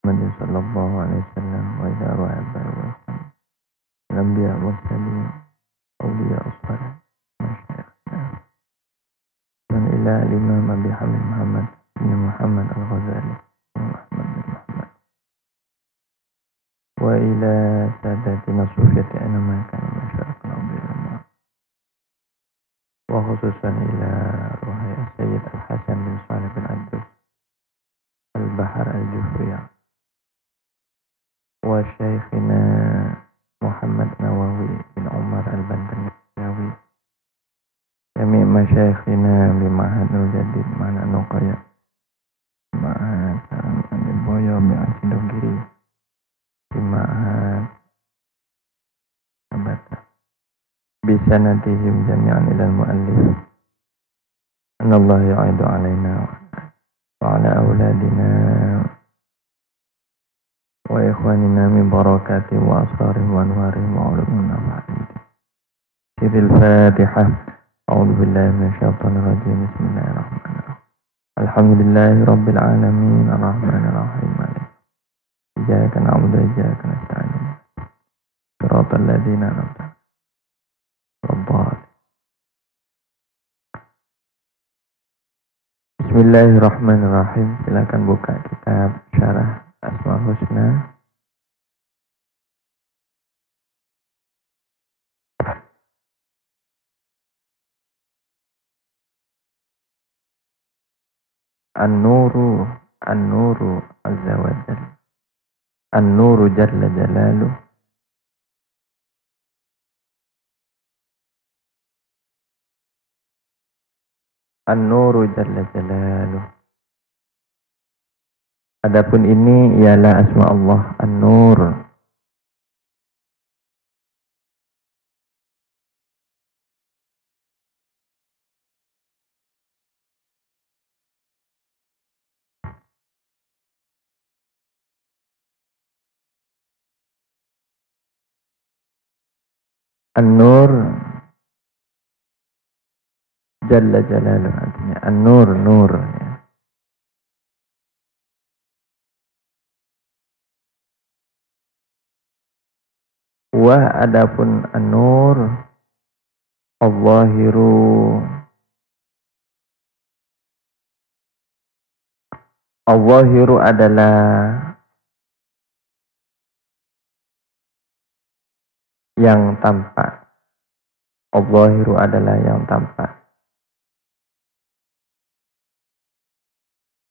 Muhammad sallallahu alaihi wasallam wa ila ru'abai wa sallam al-anbiya wa sallim awliya usfar masyayikhna dan ila al-imam Abi Hamid Muhammad bin Muhammad al-Ghazali Muhammad bin Muhammad wa ila sadatina sufyati anama kana masyarakat al-ulama wa khususan ila ruhai Sayyid Al-Hasan bin Salih bin Abdul Al-Bahar Al-Jufriyah wa Syekhina Muhammad Nawawi bin Umar Al-Bantawi jami' masyayikhina bi Ma'hadul Jadid Ma'na Nuqaya Ma'had Al-Boyo bi Asidogiri bi Ma'had Abata bisa natihim jami'an ilal mu'allif anallahu ya'idu alaina wa ala awladina wa ikhwanina min barakati wa asrarihim wa anwarihim wa ulumihim nafa'in siril fatihah a'udhu billahi minasyaitanir rajim bismillahirrahmanirrahim alhamdulillahi rabbil alamin arrahmanir rahim iyyaka na'budu wa iyyaka nasta'in shiratal ladzina an'amta 'alaihim. Bismillahirrahmanirrahim. Silakan buka kitab Syarah Asmaul Husna. An-Nuru Azza wa Jalla. An-Nuru Jalla Jalaluh. An-Nuru Jalla Jalaluh. Adapun ini ialah asma Allah An-Nur. An-Nur Jalla Jalaluh artinya An-Nur, Nur ya. Wa adapun An-Nur Al-Zahiru adalah yang tampak. Al-Zahiru adalah yang tampak.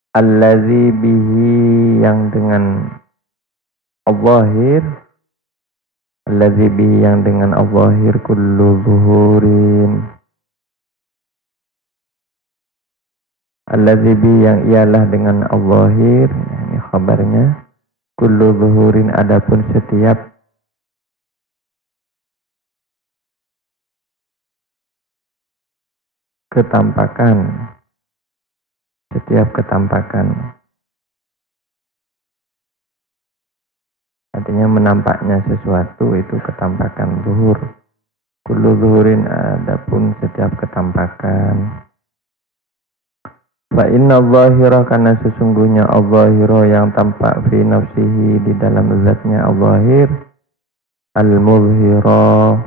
Allazi bihi yang dengan Al-Zahir. Allazi bihi yang dengan Al-Zahir kullu zuhurin. Allazi bihi yang ialah dengan Al-Zahir. Ini khabarnya. Kullu zuhurin adapun setiap ketampakan. Setiap ketampakan. Artinya menampaknya sesuatu itu ketampakan zuhur. Kullu zuhurin adapun setiap ketampakan. Fa inna zahira karena sesungguhnya al-zahira yang tampak fi nafsihi di dalam zatnya al-zahir. Al-muzhira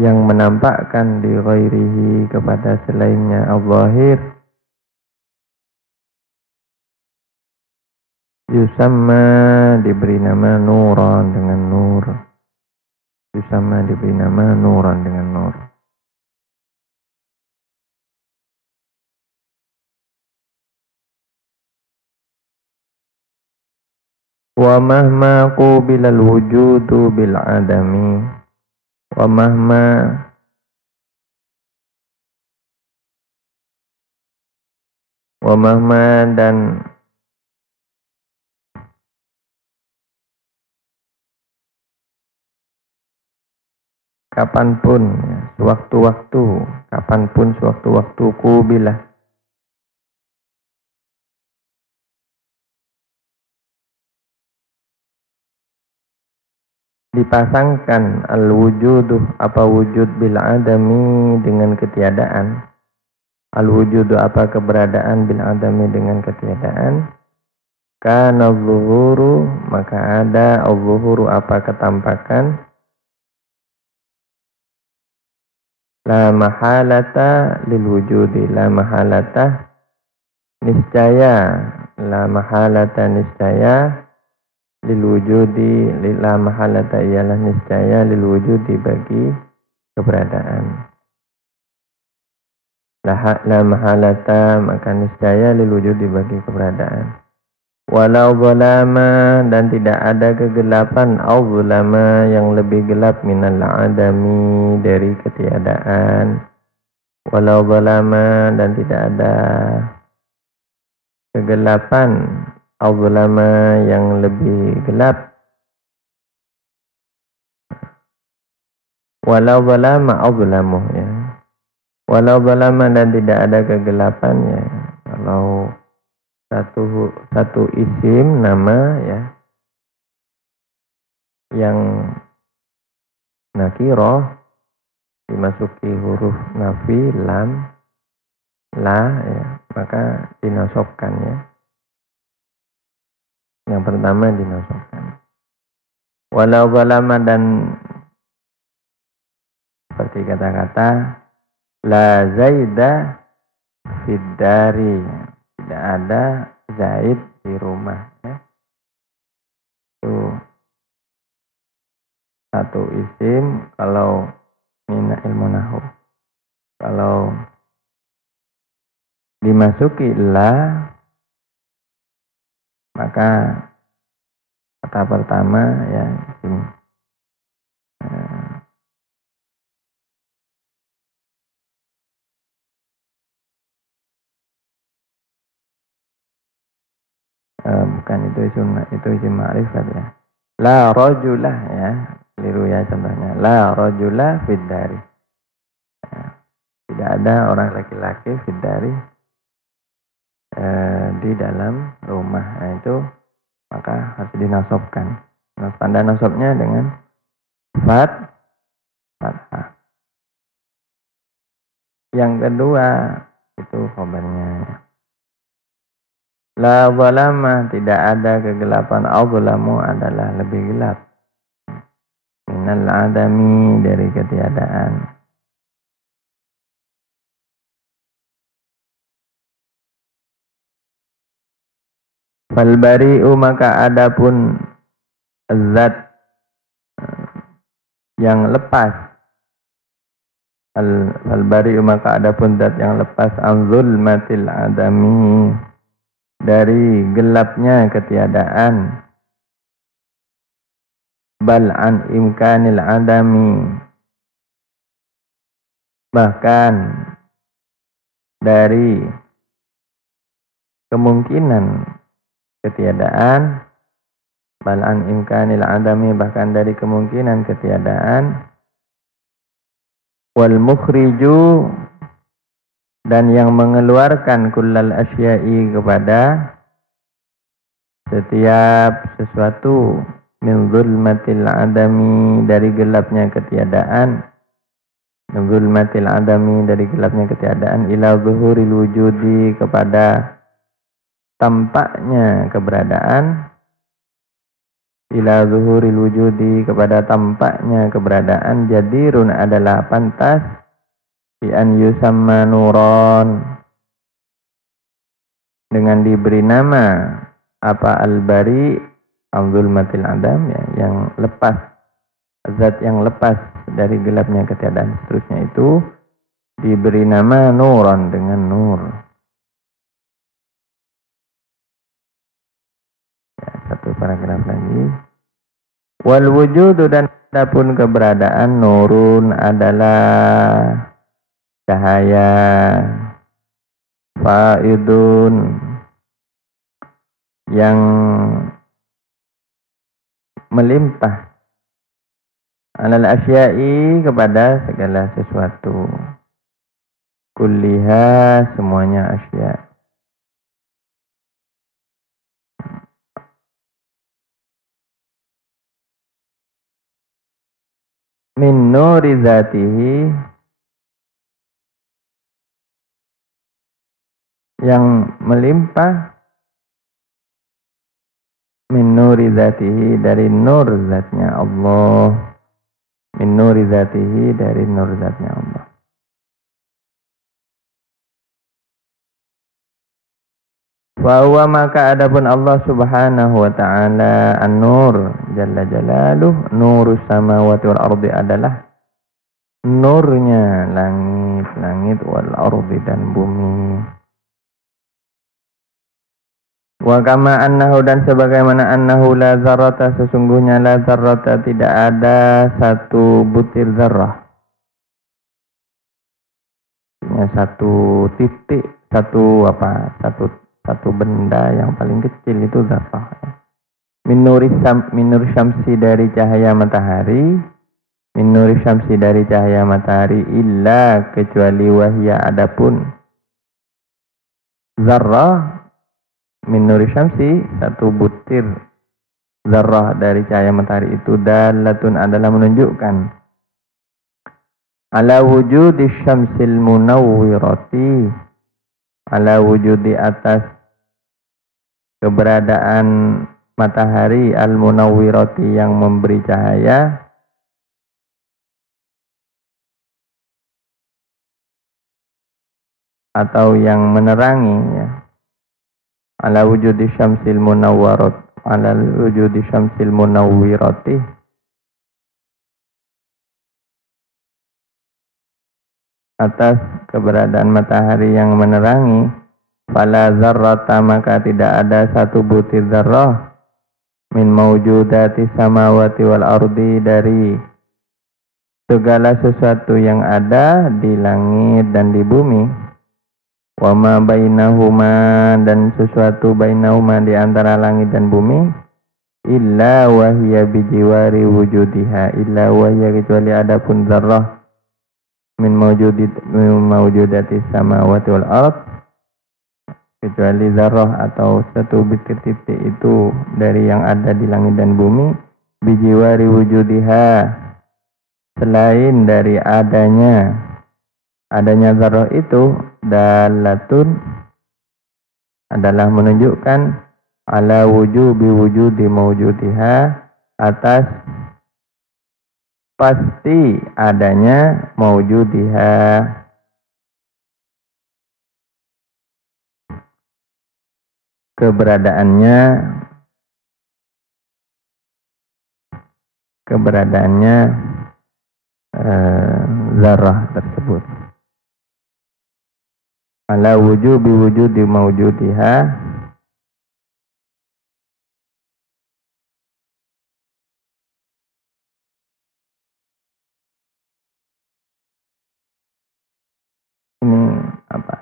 yang menampakkan di ghairihi kepada selainnya al-zahir. Yusamma diberi nama nuran dengan nur. Yusamma diberi nama nuran dengan nur. Wa mahma qubilal wujudu bil adami. Wa mahma dan kapanpun, sewaktu-waktu, kapanpun sewaktu-waktu kubilah. Dipasangkan al-wujudu, apa wujud bil adami dengan ketiadaan. Al-wujudu apa keberadaan bil adami dengan ketiadaan. Kana zuhuru, maka ada al-zuhuru apa ketampakan, la mahalata lil wujudi, la mahalata niscaya, la mahalata niscaya, lil wujudi, la mahalata ialah niscaya, lil wujudi bagi keberadaan. La mahalata maka niscaya, lil wujudi bagi keberadaan. Walau zalama, dan tidak ada kegelapan, au zulama yang lebih gelap, minal adami dari ketiadaan. Walau zalama, dan tidak ada kegelapan, au zulama yang lebih gelap. Walau zalama au zulamu, ya. Walau zalama, dan tidak ada kegelapan, ya. Kalau satu isim nama, ya, yang nakiroh dimasuki huruf nafi, lam, la, ya, maka dinasobkan, ya. Yang pertama dinasobkan. Walau zalama, dan seperti kata-kata la zaida fid dari, tidak ada Zaid di rumah, ya. Itu satu isim kalau mina ilmu nahu. Kalau dimasuki la, maka kata pertama, ya, isim, bukan itu isim ma'rifat, ya. La rajulah, ya, keliru, ya, contohnya la rajulah fid dari, ya. Tidak ada orang laki-laki fid dari, di dalam rumah. Nah, itu maka harus dinasobkan. Nah, tanda nasobnya dengan fathah. Yang kedua itu khabarnya. La zalama, tidak ada kegelapan, au zalamu adalah lebih gelap. Minal adami, dari ketiadaan. Fal bari'u, maka adapun zat yang lepas. Fal bari'u, maka adapun zat yang lepas, an zulmatil adami, dari gelapnya ketiadaan. Bal an imkanil adami, bahkan dari kemungkinan ketiadaan. Bal an imkanil adami, bahkan dari kemungkinan ketiadaan. Wal mukhriju, dan yang mengeluarkan kullal asya'i, kepada setiap sesuatu, min zulmatil adami, dari gelapnya ketiadaan. Min zulmatil adami, dari gelapnya ketiadaan, ila zuhuril wujudi, kepada tampaknya keberadaan. Ila zuhuril wujudi, kepada tampaknya keberadaan. Jadirun, adalah pantas, bi an yusamma nuron, dengan diberi nama apa, al-bari an zulmatil adam, ya, yang lepas, zat yang lepas dari gelapnya ketiadaan, seterusnya itu diberi nama nuron, dengan nur. Ya, satu paragraf lagi. Wal wujudu, dan adapun keberadaan, nurun, adalah cahaya, faidun, yang melimpah, alal asya'i, kepada segala sesuatu, kulliha, semuanya asya. Min nuri zatihi, yang melimpah min nuri zatihi, dari nur zatnya Allah, min nuri zatihi, dari nur zatnya Allah. Wa huwa, maka adapun Allah subhanahu wa ta'ala an-nur jalla jalaluh, nurus samawati wal ardi, adalah nurnya langit-langit wal ardi, dan bumi. Wa kama annahu, dan sebagaimana annahu la zarrata, sesungguhnya la zarrata, tidak ada satu butir zarrah, satu titik, satu benda yang paling kecil itu zarrah. Min nuri syamsi, dari cahaya matahari, min nuri syamsi, dari cahaya matahari, illa, kecuali, wahya, adapun zarrah, min nuri syamsi, satu butir zarrah dari cahaya matahari itu, dalatun, adalah menunjukkan, ala wujudi syamsil munawwirati, ala wujudi, atas keberadaan matahari, al munawwirati, yang memberi cahaya, atau yang menerangi, ya. Ala wujudi syamsil munawwarat, ala wujudi syamsil munawwirati, atas keberadaan matahari yang menerangi, fala zarrata, maka tidak ada satu butir zarrah, min maujudati samawati wal ardi, dari segala sesuatu yang ada di langit dan di bumi, wa ma bainahuma, dan sesuatu bainahuma, di antara langit dan bumi, illa wahya bijiwari wujudiha, illa wahya, kecuali adapun zarrah, min maujudati samawati wal ard, kecuali zarrah atau satu butir titik itu dari yang ada di langit dan bumi, bijiwari wujudiha, selain dari adanya zarrah itu, dalatun, adalah menunjukkan, ala wujubi wujudi mawjudiha, atas pasti adanya mawjudiha, keberadaannya zarrah tersebut. Ala wujubi wujudi mawjudiha, ini apa?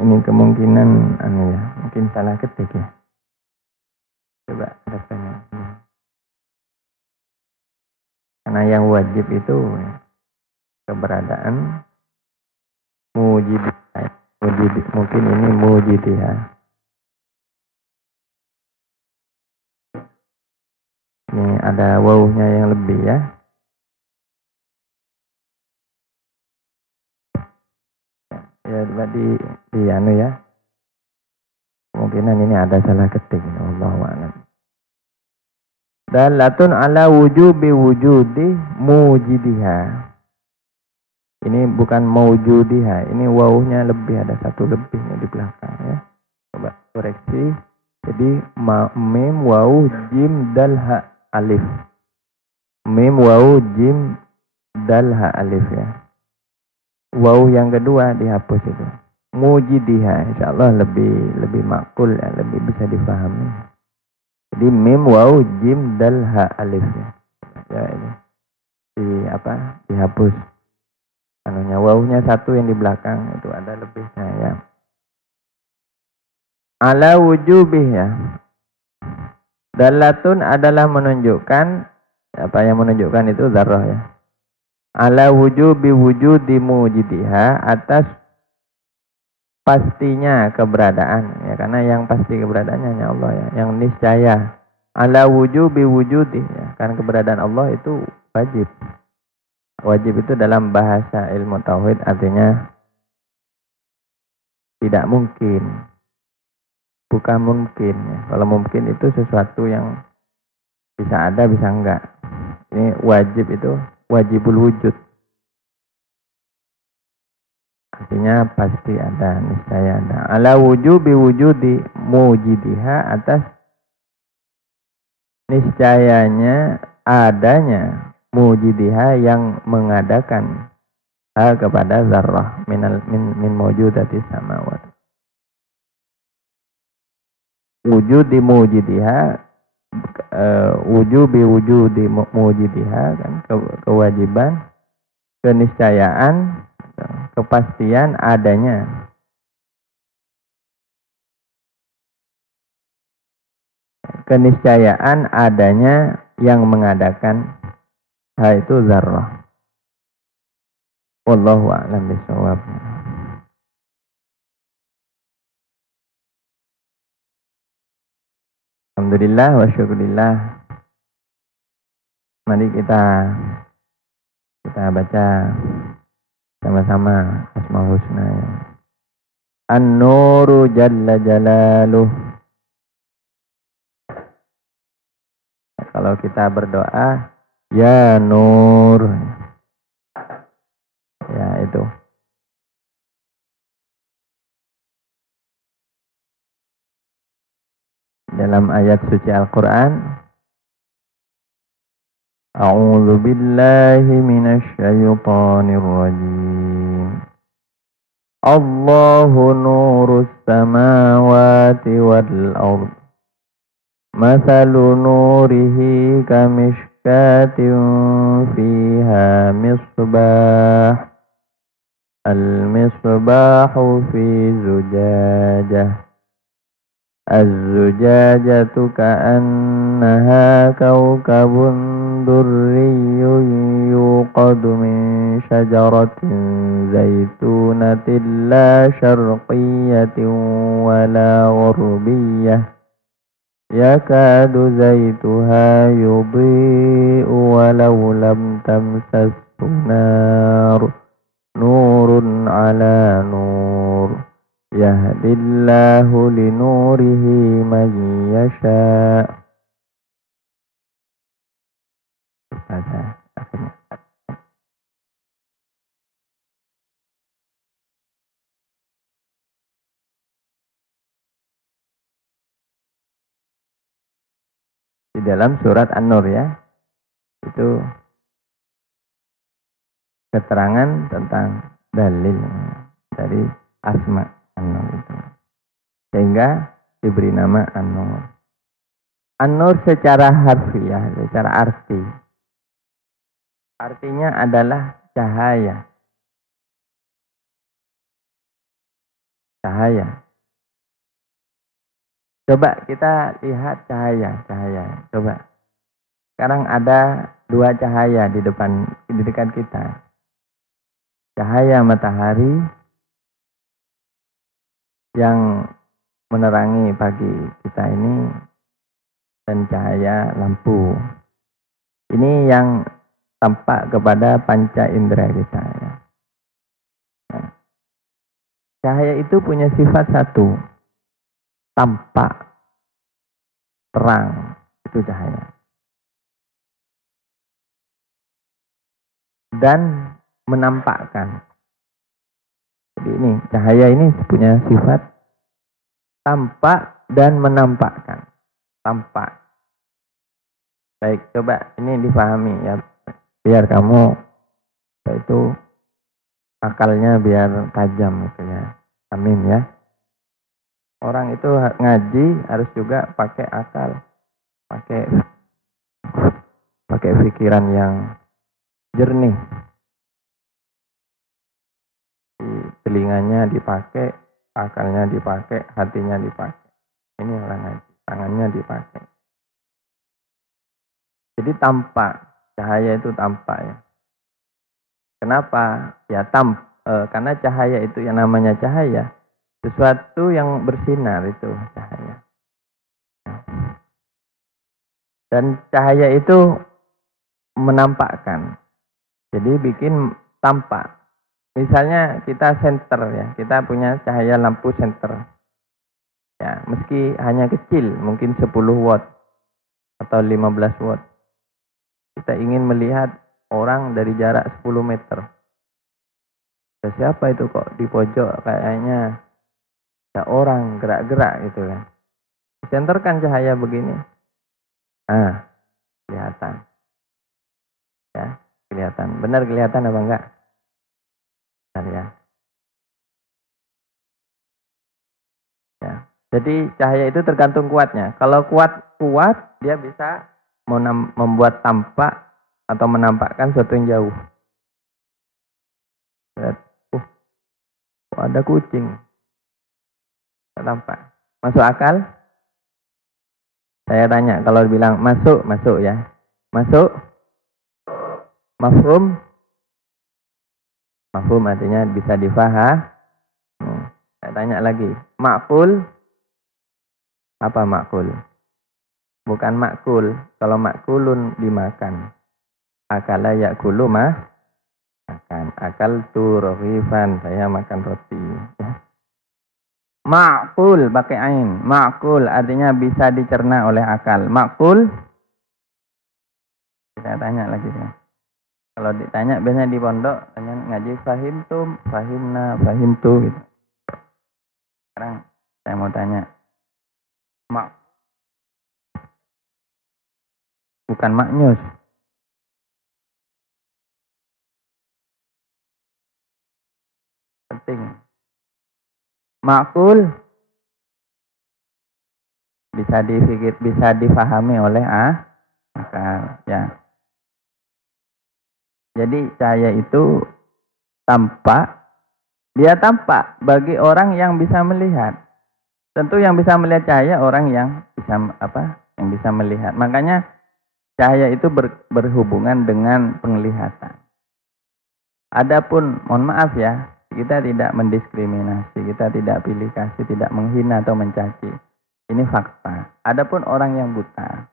Ini kemungkinan mungkin salah ketik, ya. Coba rasanya. Karena yang wajib itu keberadaan mujidiyah. Mungkin ini mujidiyah. Ini ada wawuhnya yang lebih, ya. Ya, di ya. Kemungkinan ini ada salah ketik. Allahu a'lam. Dalatun ala wujubi wujudi mujidiha. Ini bukan maujudiha, ini wawuhnya lebih, ada satu lebihnya di belakang, ya. Coba koreksi. Jadi mim wawu jim dal ha alif. Mim wawu jim dal ha alif, ya. Wawu yang kedua dihapus itu. Mujidiha, insyaallah lebih makul, ya, lebih bisa difahami. Jadi mim wawu jim dal ha alif, ya. Ya, ini dihapus. Anunya wawunya satu yang di belakang itu ada lebihnya, ya. Ala wujubih, ya. Dalatun adalah menunjukkan, apa yang menunjukkan itu zarrah, ya. Ala wujubi wujudi mujidiha, atas pastinya keberadaan, ya, karena yang pasti keberadaannya hanya Allah, ya, yang niscaya. Ala wujubi wujudi, ya, karena keberadaan Allah itu wajib. Wajib itu dalam bahasa ilmu tauhid artinya tidak mungkin. Bukan mungkin. Ya. Kalau mungkin itu sesuatu yang bisa ada, bisa enggak. Ini wajib itu wajibul wujud. Artinya pasti ada, niscaya ada. Ala wujubi wujudi mujidiha, atas niscayanya adanya mujidiha yang mengadakan ha kepada zarrah min mawjudati samawat. Wujudi mujidiha, wujubi wujudi mujidiha kan, kewajiban, keniscayaan, kepastian adanya yang mengadakan hal itu zarrah. Wallahu a'lam bishawab. Alhamdulillah wa syukurillah. Mari kita baca sama-sama Asmaul Husna. An-Nuru Jalla Jalaluh. Kalau kita berdoa, ya Nur. Ya itu. Dalam ayat suci Al-Quran, A'udzu billahi minasy syaithanir rajim. Allahu nurus samawati wal ardh. Mathalu nurihi kamishkatin fiha misbah. Al-misbahu fi zujajah. Az-zujajatu ka'annaha kawkabun durriyyun yuqadu min syajaratin zaitunatin la syarqiyyatin wala gharbiyyah yakadu zaituha yudhi'u walau lam tamsashu nar nurun ala nur yahdillahu linurihi man yasha. Di dalam surat An-Nur ya, itu keterangan tentang dalil dari asma An-Nur itu. Sehingga diberi nama An-Nur. An-Nur secara harfiah, secara arti. Artinya adalah cahaya. Cahaya. Coba kita lihat cahaya. Coba. Sekarang ada dua cahaya di dekat kita. Cahaya matahari yang menerangi pagi kita ini dan cahaya lampu. Ini yang tampak kepada panca indera kita. Ya. Nah, cahaya itu punya sifat satu, tampak, terang, itu cahaya. Dan menampakkan. Jadi ini, cahaya ini punya sifat tampak dan menampakkan. Tampak. Baik, coba ini dipahami ya. Biar kamu itu akalnya biar tajam gitu ya. Amin ya. Orang itu ngaji harus juga pakai akal. Pakai pikiran yang jernih. Telinganya dipakai, akalnya dipakai, hatinya dipakai. Ini orang ngaji, tangannya dipakai. Jadi tampak, cahaya itu tampak ya. Kenapa? Ya karena cahaya itu yang namanya cahaya, sesuatu yang bersinar itu cahaya. Dan cahaya itu menampakkan. Jadi bikin tampak. Misalnya kita senter ya, kita punya cahaya lampu senter. Ya, meski hanya kecil, mungkin 10 watt atau 15 watt. Kita ingin melihat orang dari jarak 10 meter. Ya, siapa itu kok di pojok kayaknya ada orang gerak-gerak gitu kan. Senterkan cahaya begini. Ah, kelihatan. Ya, kelihatan. Benar kelihatan apa enggak? Benar ya. Ya. Jadi cahaya itu tergantung kuatnya. Kalau kuat dia bisa membuat tampak atau menampakkan sesuatu yang jauh. Lihat, kok ada kucing. Tak tampak. Masuk akal? Saya tanya, kalau bilang masuk, masuk ya. Masuk? Mafhum? Mafhum artinya bisa difaham. Saya tanya lagi, makul? Apa makul? Bukan makul. Kalau makulun dimakan. Akala yakulu makan. Akal tu rohifan. Saya makan roti. Ya. Makul pakai ain. Makul artinya bisa dicerna oleh akal. Makul? Saya tanya lagi ya. Kalau ditanya biasanya di pondok tanya ngaji fahimtum, fahimna, fahimtu gitu. Sekarang saya mau tanya. Mak bukan maknyus. Penting. Makul bisa dipikir, bisa difahami oleh akal ya. Jadi cahaya itu tampak, dia tampak bagi orang yang bisa melihat. Tentu yang bisa melihat cahaya orang yang bisa Yang bisa melihat. Makanya cahaya itu berhubungan dengan penglihatan. Adapun mohon maaf ya, kita tidak mendiskriminasi, kita tidak pilih kasih, tidak menghina atau mencaci. Ini fakta. Adapun orang yang buta,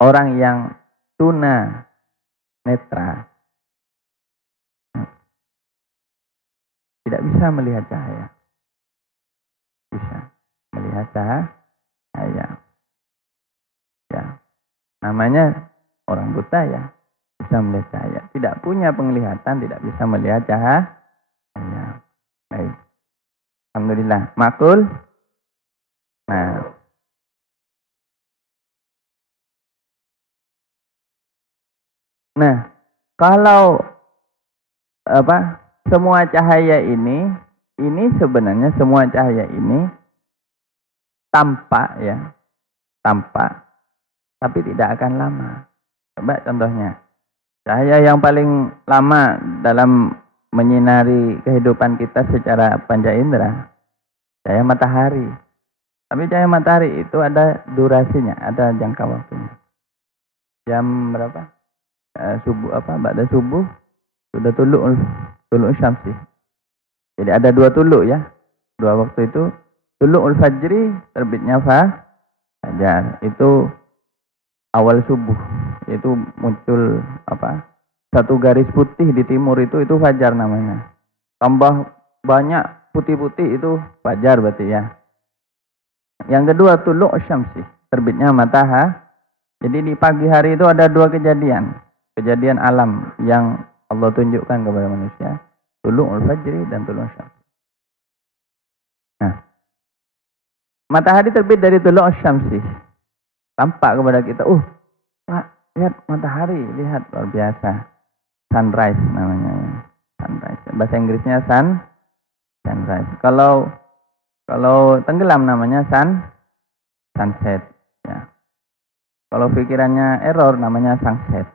orang yang tuna netra, tidak bisa melihat cahaya. Bisa melihat cahaya. Ya. Namanya orang buta ya, bisa melihat cahaya. Tidak punya penglihatan, tidak bisa melihat cahaya. Baik. Alhamdulillah. Makul. Nah. Nah, kalau semua cahaya ini sebenarnya semua cahaya ini tampak ya, tampak, tapi tidak akan lama. Coba contohnya, cahaya yang paling lama dalam menyinari kehidupan kita secara panca indera, cahaya matahari. Tapi cahaya matahari itu ada durasinya, ada jangka waktunya. Jam berapa? Subuh ba'da subuh sudah tuluk syamsi. Jadi ada dua tuluk ya. Dua waktu itu tulukul fajri, terbitnya fajar. Itu awal subuh. Itu muncul satu garis putih di timur itu fajar namanya. Tambah banyak putih-putih itu fajar berarti ya. Yang kedua tuluk syamsi, terbitnya matahari. Jadi di pagi hari itu ada dua kejadian. Kejadian alam yang Allah tunjukkan kepada manusia. Tulukul fajri dan tuluk syamsi. Nah, matahari terbit dari tuluk syamsi. Tampak kepada kita, Pak, lihat matahari, lihat luar biasa. Sunrise namanya. Sunrise. Bahasa Inggrisnya sunrise. Kalau tenggelam namanya sunset. Ya. Kalau pikirannya error namanya sunset.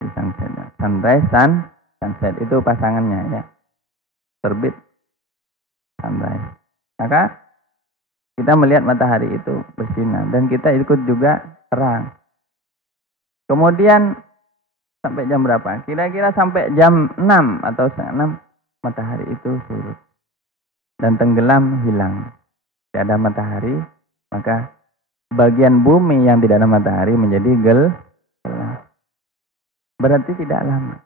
Sunset. Sunrise, sunset itu pasangannya ya. Terbit, sunrise. Maka kita melihat matahari itu bersinar dan kita ikut juga terang. Kemudian sampai jam berapa? Kira-kira sampai jam 6 atau setengah 6 matahari itu surut dan tenggelam, hilang. Tidak ada matahari, maka bagian bumi yang tidak ada matahari menjadi gelap. Berarti tidak lama.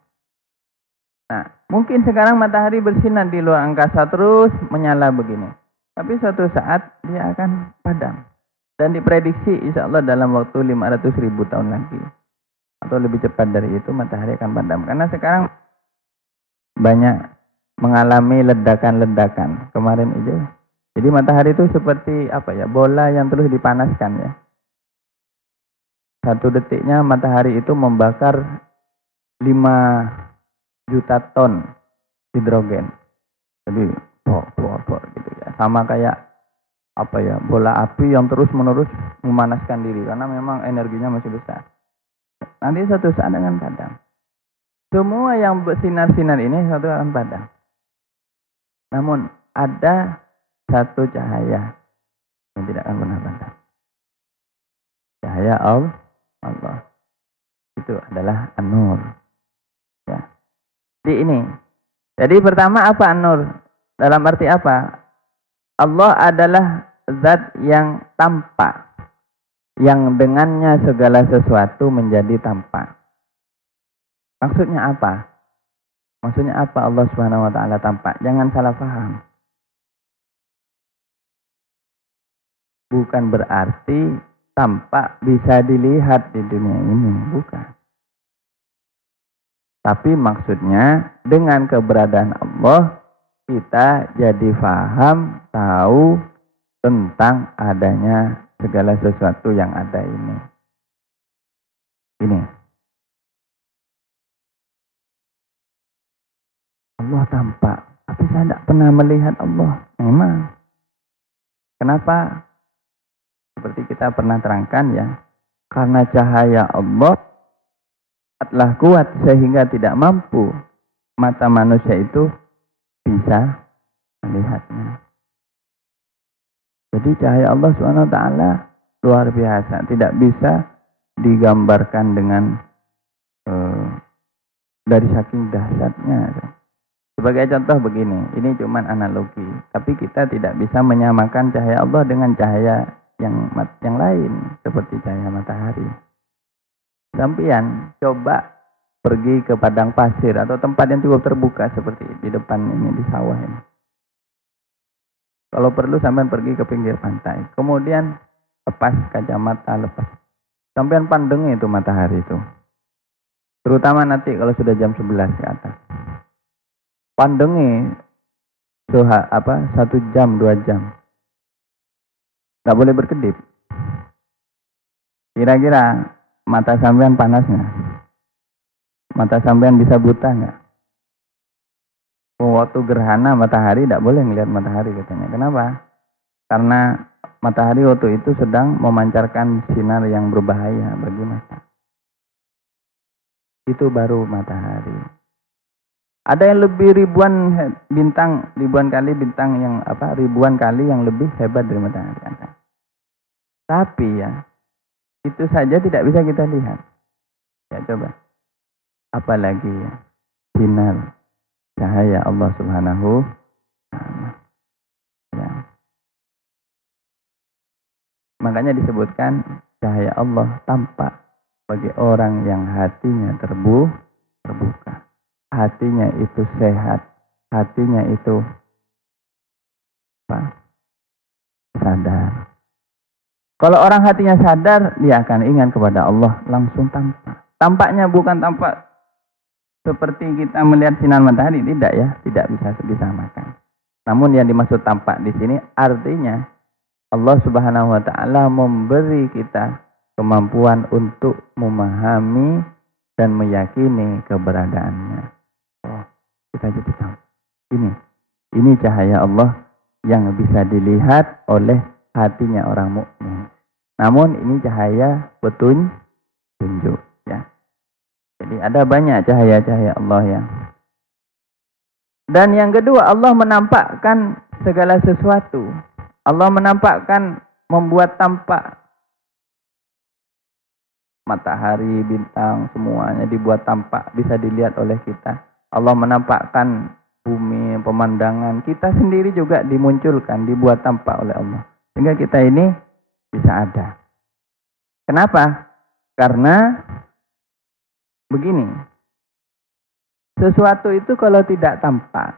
Nah, mungkin sekarang matahari bersinar di luar angkasa terus menyala begini. Tapi suatu saat dia akan padam. Dan diprediksi insya Allah dalam waktu 500.000 tahun lagi. Atau lebih cepat dari itu matahari akan padam. Karena sekarang banyak mengalami ledakan-ledakan. Kemarin itu. Jadi matahari itu seperti bola yang terus dipanaskan ya. 1 detiknya matahari itu membakar 5 juta ton hidrogen. Jadi gitu ya. Sama kayak bola api yang terus-menerus memanaskan diri karena memang energinya masih besar. Nanti suatu saat akan padam. Semua yang bersinar-sinar ini suatu akan padam. Namun ada satu cahaya yang tidak akan pernah padam. Cahaya Allah. Itu adalah An-Nur. Ya. Jadi pertama apa An-Nur? Dalam arti apa? Allah adalah zat yang tampak, yang dengannya segala sesuatu menjadi tampak. Maksudnya apa? Maksudnya apa Allah Subhanahu wa taala tampak? Jangan salah paham. Bukan berarti tampak bisa dilihat di dunia ini, bukan. Tapi maksudnya dengan keberadaan Allah kita jadi paham, tahu tentang adanya segala sesuatu yang ada ini. Ini. Allah tampak, tapi saya tidak pernah melihat Allah. Memang. Kenapa? Seperti kita pernah terangkan ya. Karena cahaya Allah telah kuat sehingga tidak mampu mata manusia itu bisa melihatnya. Jadi cahaya Allah SWT luar biasa. Tidak bisa digambarkan dengan dari saking dahsyatnya. Sebagai contoh begini, ini cuma analogi. Tapi kita tidak bisa menyamakan cahaya Allah dengan cahaya yang lain. Seperti cahaya matahari. Sampian coba pergi ke padang pasir atau tempat yang cukup terbuka seperti di depan ini, di sawah ini. Kalau perlu sampean pergi ke pinggir pantai. Kemudian lepas kacamata, sampean pandengi itu matahari itu. Terutama nanti kalau sudah jam 11 ke atas. Pandengi 1 jam, 2 jam. Nggak boleh berkedip. Kira-kira mata sampean panas nggak? Mata sampean bisa buta nggak? Waktu gerhana matahari tidak boleh melihat matahari katanya. Kenapa? Karena matahari waktu itu sedang memancarkan sinar yang berbahaya bagi mata. Itu baru matahari. Ada yang lebih ribuan kali yang lebih hebat dari matahari. Tapi ya, itu saja tidak bisa kita lihat. Ya coba. Apalagi ya, sinar cahaya Allah Subhanahu wa ta'ala. Ya. Makanya disebutkan cahaya Allah tampak bagi orang yang hatinya terbuka. Hatinya itu sehat. Hatinya itu sadar. Kalau orang hatinya sadar, dia akan ingat kepada Allah langsung tampak. Tampaknya bukan tampak seperti kita melihat sinar matahari, tidak ya, tidak bisa disamakan. Namun yang dimaksud tampak di sini artinya Allah Subhanahu wa taala memberi kita kemampuan untuk memahami dan meyakini keberadaannya. Oh, kita jadi tahu. Ini cahaya Allah yang bisa dilihat oleh hatinya orang mukmin. Namun ini cahaya petunjuk ya. Jadi ada banyak cahaya-cahaya Allah ya. Dan yang kedua, Allah menampakkan segala sesuatu. Allah menampakkan, membuat tampak matahari, bintang, semuanya dibuat tampak, bisa dilihat oleh kita. Allah menampakkan bumi, pemandangan. Kita sendiri juga dimunculkan, dibuat tampak oleh Allah. Sehingga kita ini bisa ada. Kenapa? Karena begini, sesuatu itu kalau tidak tampak,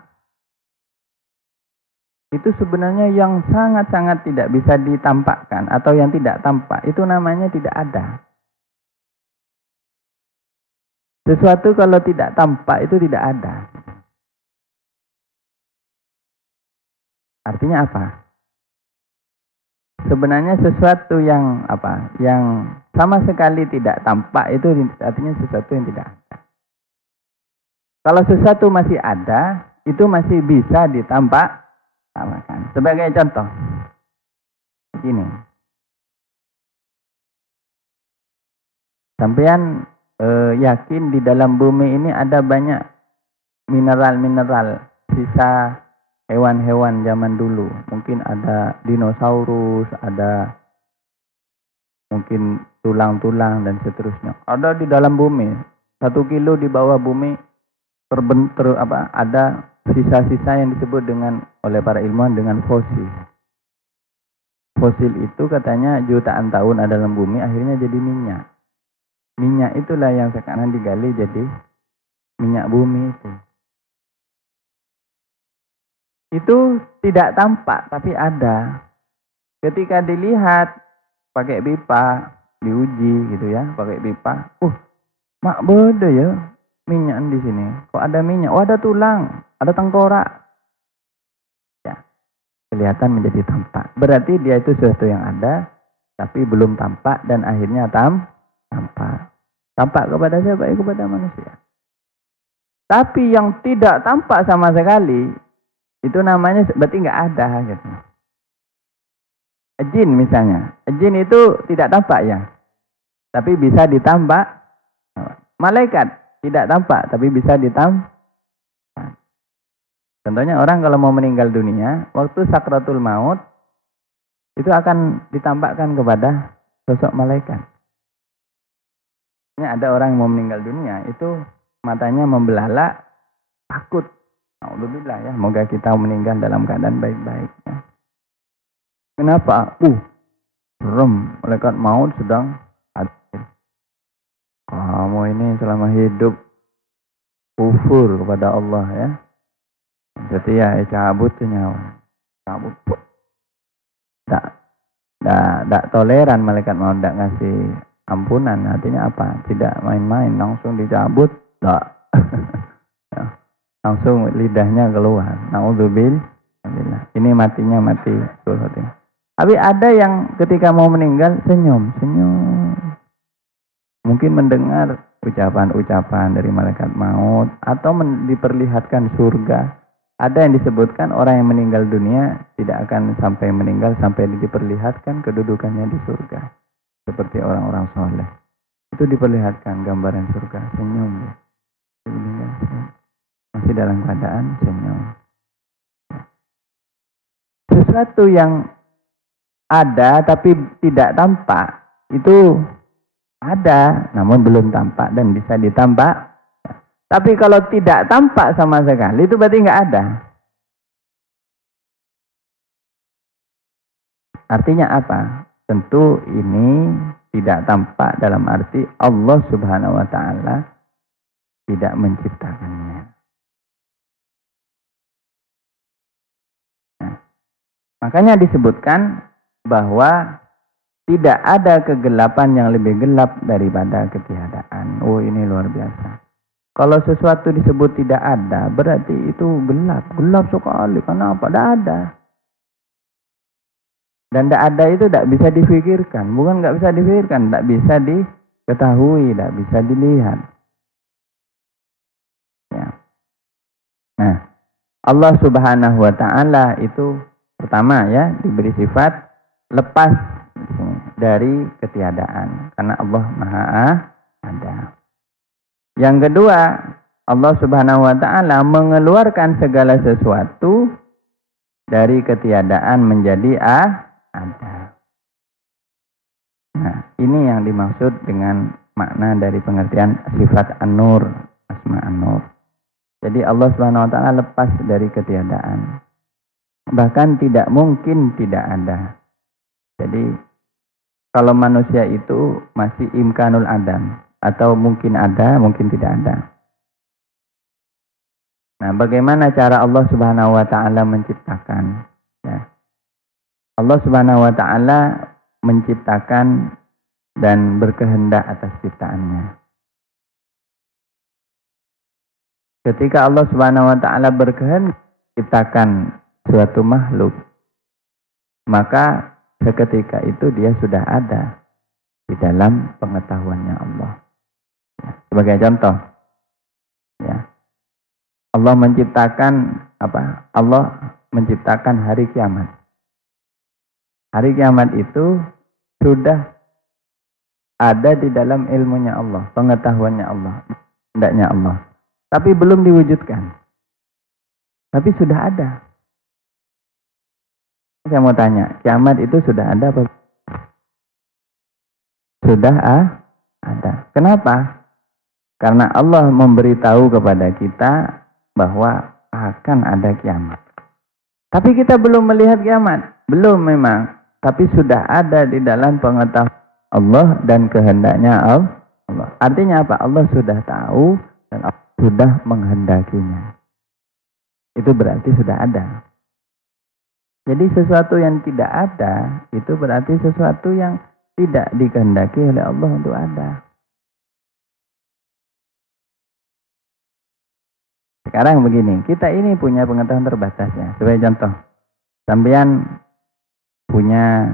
itu sebenarnya yang sangat-sangat tidak bisa ditampakkan atau yang tidak tampak, itu namanya tidak ada. Sesuatu kalau tidak tampak itu tidak ada. Artinya apa? Sebenarnya sesuatu yang apa? Yang sama sekali tidak tampak itu artinya sesuatu yang tidak ada. Kalau sesuatu masih ada, itu masih bisa ditampakkan. Sebagai contoh, begini. Sampean yakin di dalam bumi ini ada banyak mineral-mineral sisa hewan-hewan zaman dulu. Mungkin ada dinosaurus, ada mungkin tulang-tulang dan seterusnya. Ada di dalam bumi. 1 kilo di bawah bumi ada sisa-sisa yang disebut dengan oleh para ilmuwan dengan fosil. Fosil itu katanya jutaan tahun ada dalam bumi, akhirnya jadi minyak. Minyak itulah yang sekarang digali jadi minyak bumi itu. Itu tidak tampak tapi ada. Ketika dilihat pakai pipa, diuji gitu ya, pakai pipa. Mak bodoh ya, minyak di sini. Kok ada minyak? Oh, ada tulang, ada tengkorak. Ya, kelihatan menjadi tampak. Berarti dia itu sesuatu yang ada tapi belum tampak dan akhirnya tampak. Tampak kepada siapa? Kepada manusia. Tapi yang tidak tampak sama sekali, itu namanya berarti nggak ada gitu. Jin misalnya. Jin itu tidak tampak ya. Tapi bisa ditambak. Malaikat tidak tampak tapi bisa ditambak. Contohnya orang kalau mau meninggal dunia, waktu sakratul maut, itu akan ditampakkan kepada sosok malaikat. Ada orang yang mau meninggal dunia, itu matanya membelalak, takut. Alhamdulillah ya, semoga kita meninggal dalam keadaan baik-baik. Ya. Kenapa? Serem, malaikat maut sedang hadir. Kamu ini selama hidup kufur kepada Allah ya. Jadi ya cabut tuh nyawa. Cabut. Tak toleran malaikat maut, tak ngasih ampunan. Artinya apa? Tidak main-main, langsung dicabut. Tak. Ya. Langsung lidahnya keluar. Naudzubillah. Ini matinya mati. Tapi ada yang ketika mau meninggal senyum. Mungkin mendengar ucapan-ucapan dari malaikat maut atau diperlihatkan surga. Ada yang disebutkan orang yang meninggal dunia tidak akan sampai meninggal sampai diperlihatkan kedudukannya di surga. Seperti orang-orang soleh. Itu diperlihatkan gambaran surga. Senyum. Masih dalam keadaan senyum. Sesuatu yang ada tapi tidak tampak itu ada namun belum tampak dan bisa ditampak. Tapi kalau tidak tampak sama sekali itu berarti nggak ada. Artinya apa? Tentu ini tidak tampak dalam arti Allah Subhanahu wa taala tidak menciptakannya. Nah, makanya disebutkan bahwa tidak ada kegelapan yang lebih gelap daripada ketiadaan. Oh, ini luar biasa. Kalau sesuatu disebut tidak ada, berarti itu gelap. Gelap sekali. Kenapa? Tidak ada. Dan tidak ada itu tidak bisa difikirkan. Bukan nggak bisa difikirkan, tidak bisa diketahui, tidak bisa dilihat. Ya. Nah, Allah Subhanahu wa taala itu pertama ya diberi sifat lepas dari ketiadaan karena Allah Maha ada. Yang kedua, Allah Subhanahu wa taala mengeluarkan segala sesuatu dari ketiadaan menjadi ada. Nah, ini yang dimaksud dengan makna dari pengertian sifat An-Nur, Asma An-Nur. Jadi Allah Subhanahu wa taala lepas dari ketiadaan. Bahkan tidak mungkin tidak ada. Jadi kalau manusia itu masih imkanul adam atau mungkin ada, mungkin tidak ada. Nah, bagaimana cara Allah Subhanahu wa taala menciptakan? Ya. Allah Subhanahu wa taala menciptakan dan berkehendak atas ciptaannya. Ketika Allah Subhanahu wa taala berkehendak menciptakan suatu makhluk, maka seketika itu dia sudah ada di dalam pengetahuannya Allah. Ya. Sebagai contoh, ya. Allah menciptakan apa? Allah menciptakan hari kiamat. Hari kiamat itu sudah ada di dalam ilmunya Allah, pengetahuannya Allah, hendaknya Allah. Tapi belum diwujudkan. Tapi sudah ada. Saya mau tanya, kiamat itu sudah ada apa? Sudah ada. Kenapa? Karena Allah memberitahu kepada kita bahwa akan ada kiamat. Tapi kita belum melihat kiamat. Belum memang. Tapi sudah ada di dalam pengetahuan Allah dan kehendaknya Allah. Artinya apa? Allah sudah tahu dan Allah sudah menghendakinya. Itu berarti sudah ada. Jadi sesuatu yang tidak ada, itu berarti sesuatu yang tidak dikehendaki oleh Allah untuk ada. Sekarang begini, kita ini punya pengetahuan terbatas ya. Sebagai contoh, sampean punya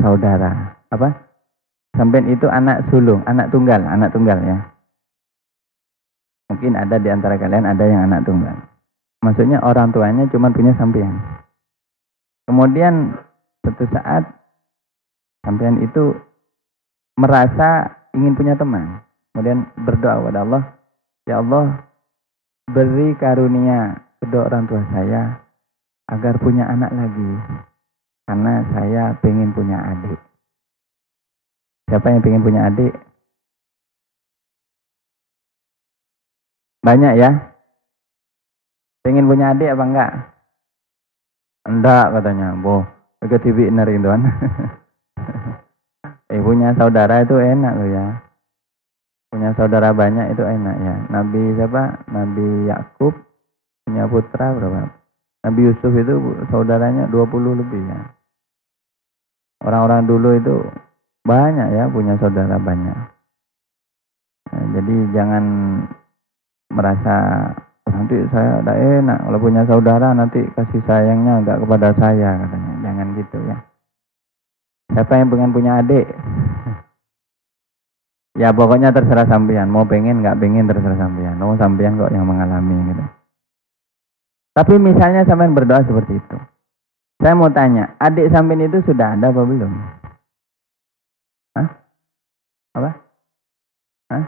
saudara, apa? Sampean itu anak sulung, anak tunggal ya. Mungkin ada di antara kalian ada yang anak tunggal. Maksudnya orang tuanya cuma punya sampean. Kemudian suatu saat sampean itu merasa ingin punya teman. Kemudian berdoa kepada Allah, ya Allah, beri karunia kedua orang tua saya agar punya anak lagi. Karena saya pengen punya adik. Siapa yang pengen punya adik? Banyak ya? Pengen punya adik apa enggak? Enggak katanya. Boh, ke TV nari tuan. Punya saudara itu enak loh ya. Punya saudara banyak itu enak ya. Nabi siapa? Nabi Yakub punya putra berapa? Nabi Yusuf itu saudaranya 20 lebih ya. Orang-orang dulu itu banyak ya punya saudara banyak. Nah, jadi jangan merasa nanti saya udah enak kalau punya saudara nanti kasih sayangnya enggak kepada saya katanya. Jangan gitu ya. Siapa yang pengen punya adik? Ya pokoknya terserah sampean, mau pengen nggak pengen terserah sampean. Mau sampean kok yang mengalami gitu. Tapi misalnya sampean berdoa seperti itu. Saya mau tanya, adik sampean itu sudah ada apa belum? Hah? Apa? Hah?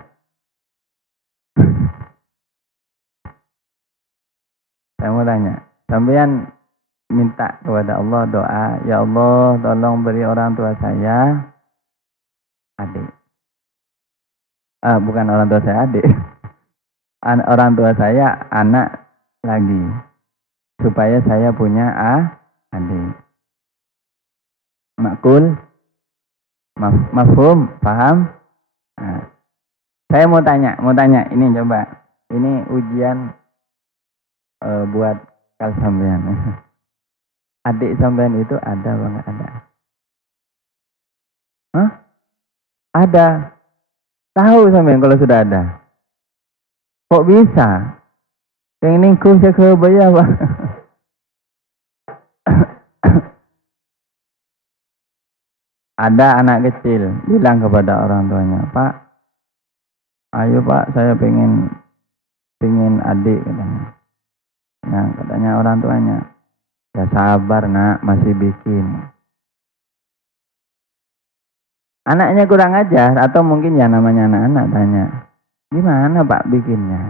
Saya mau tanya, sampean minta kepada Allah doa, ya Allah tolong beri orang tua saya adik. Bukan orang tua saya adik. Orang tua saya anak lagi. Supaya saya punya adik. Makul? Mafhum? Paham? Nah, saya mau tanya, ini coba. Ini ujian buat kal sampean. Adik sampean itu ada apa enggak ada? Hah? Ada. Tahu sampean kalau sudah ada. Kok bisa? Yang ini ku saya kebayang Pak. Ada anak kecil bilang kepada orang tuanya, Pak, ayo Pak, saya pengen adik katanya. Nah katanya orang tuanya, ya sabar nak, masih bikin. Anaknya kurang ajar atau mungkin ya namanya anak-anak tanya, gimana Pak bikinnya?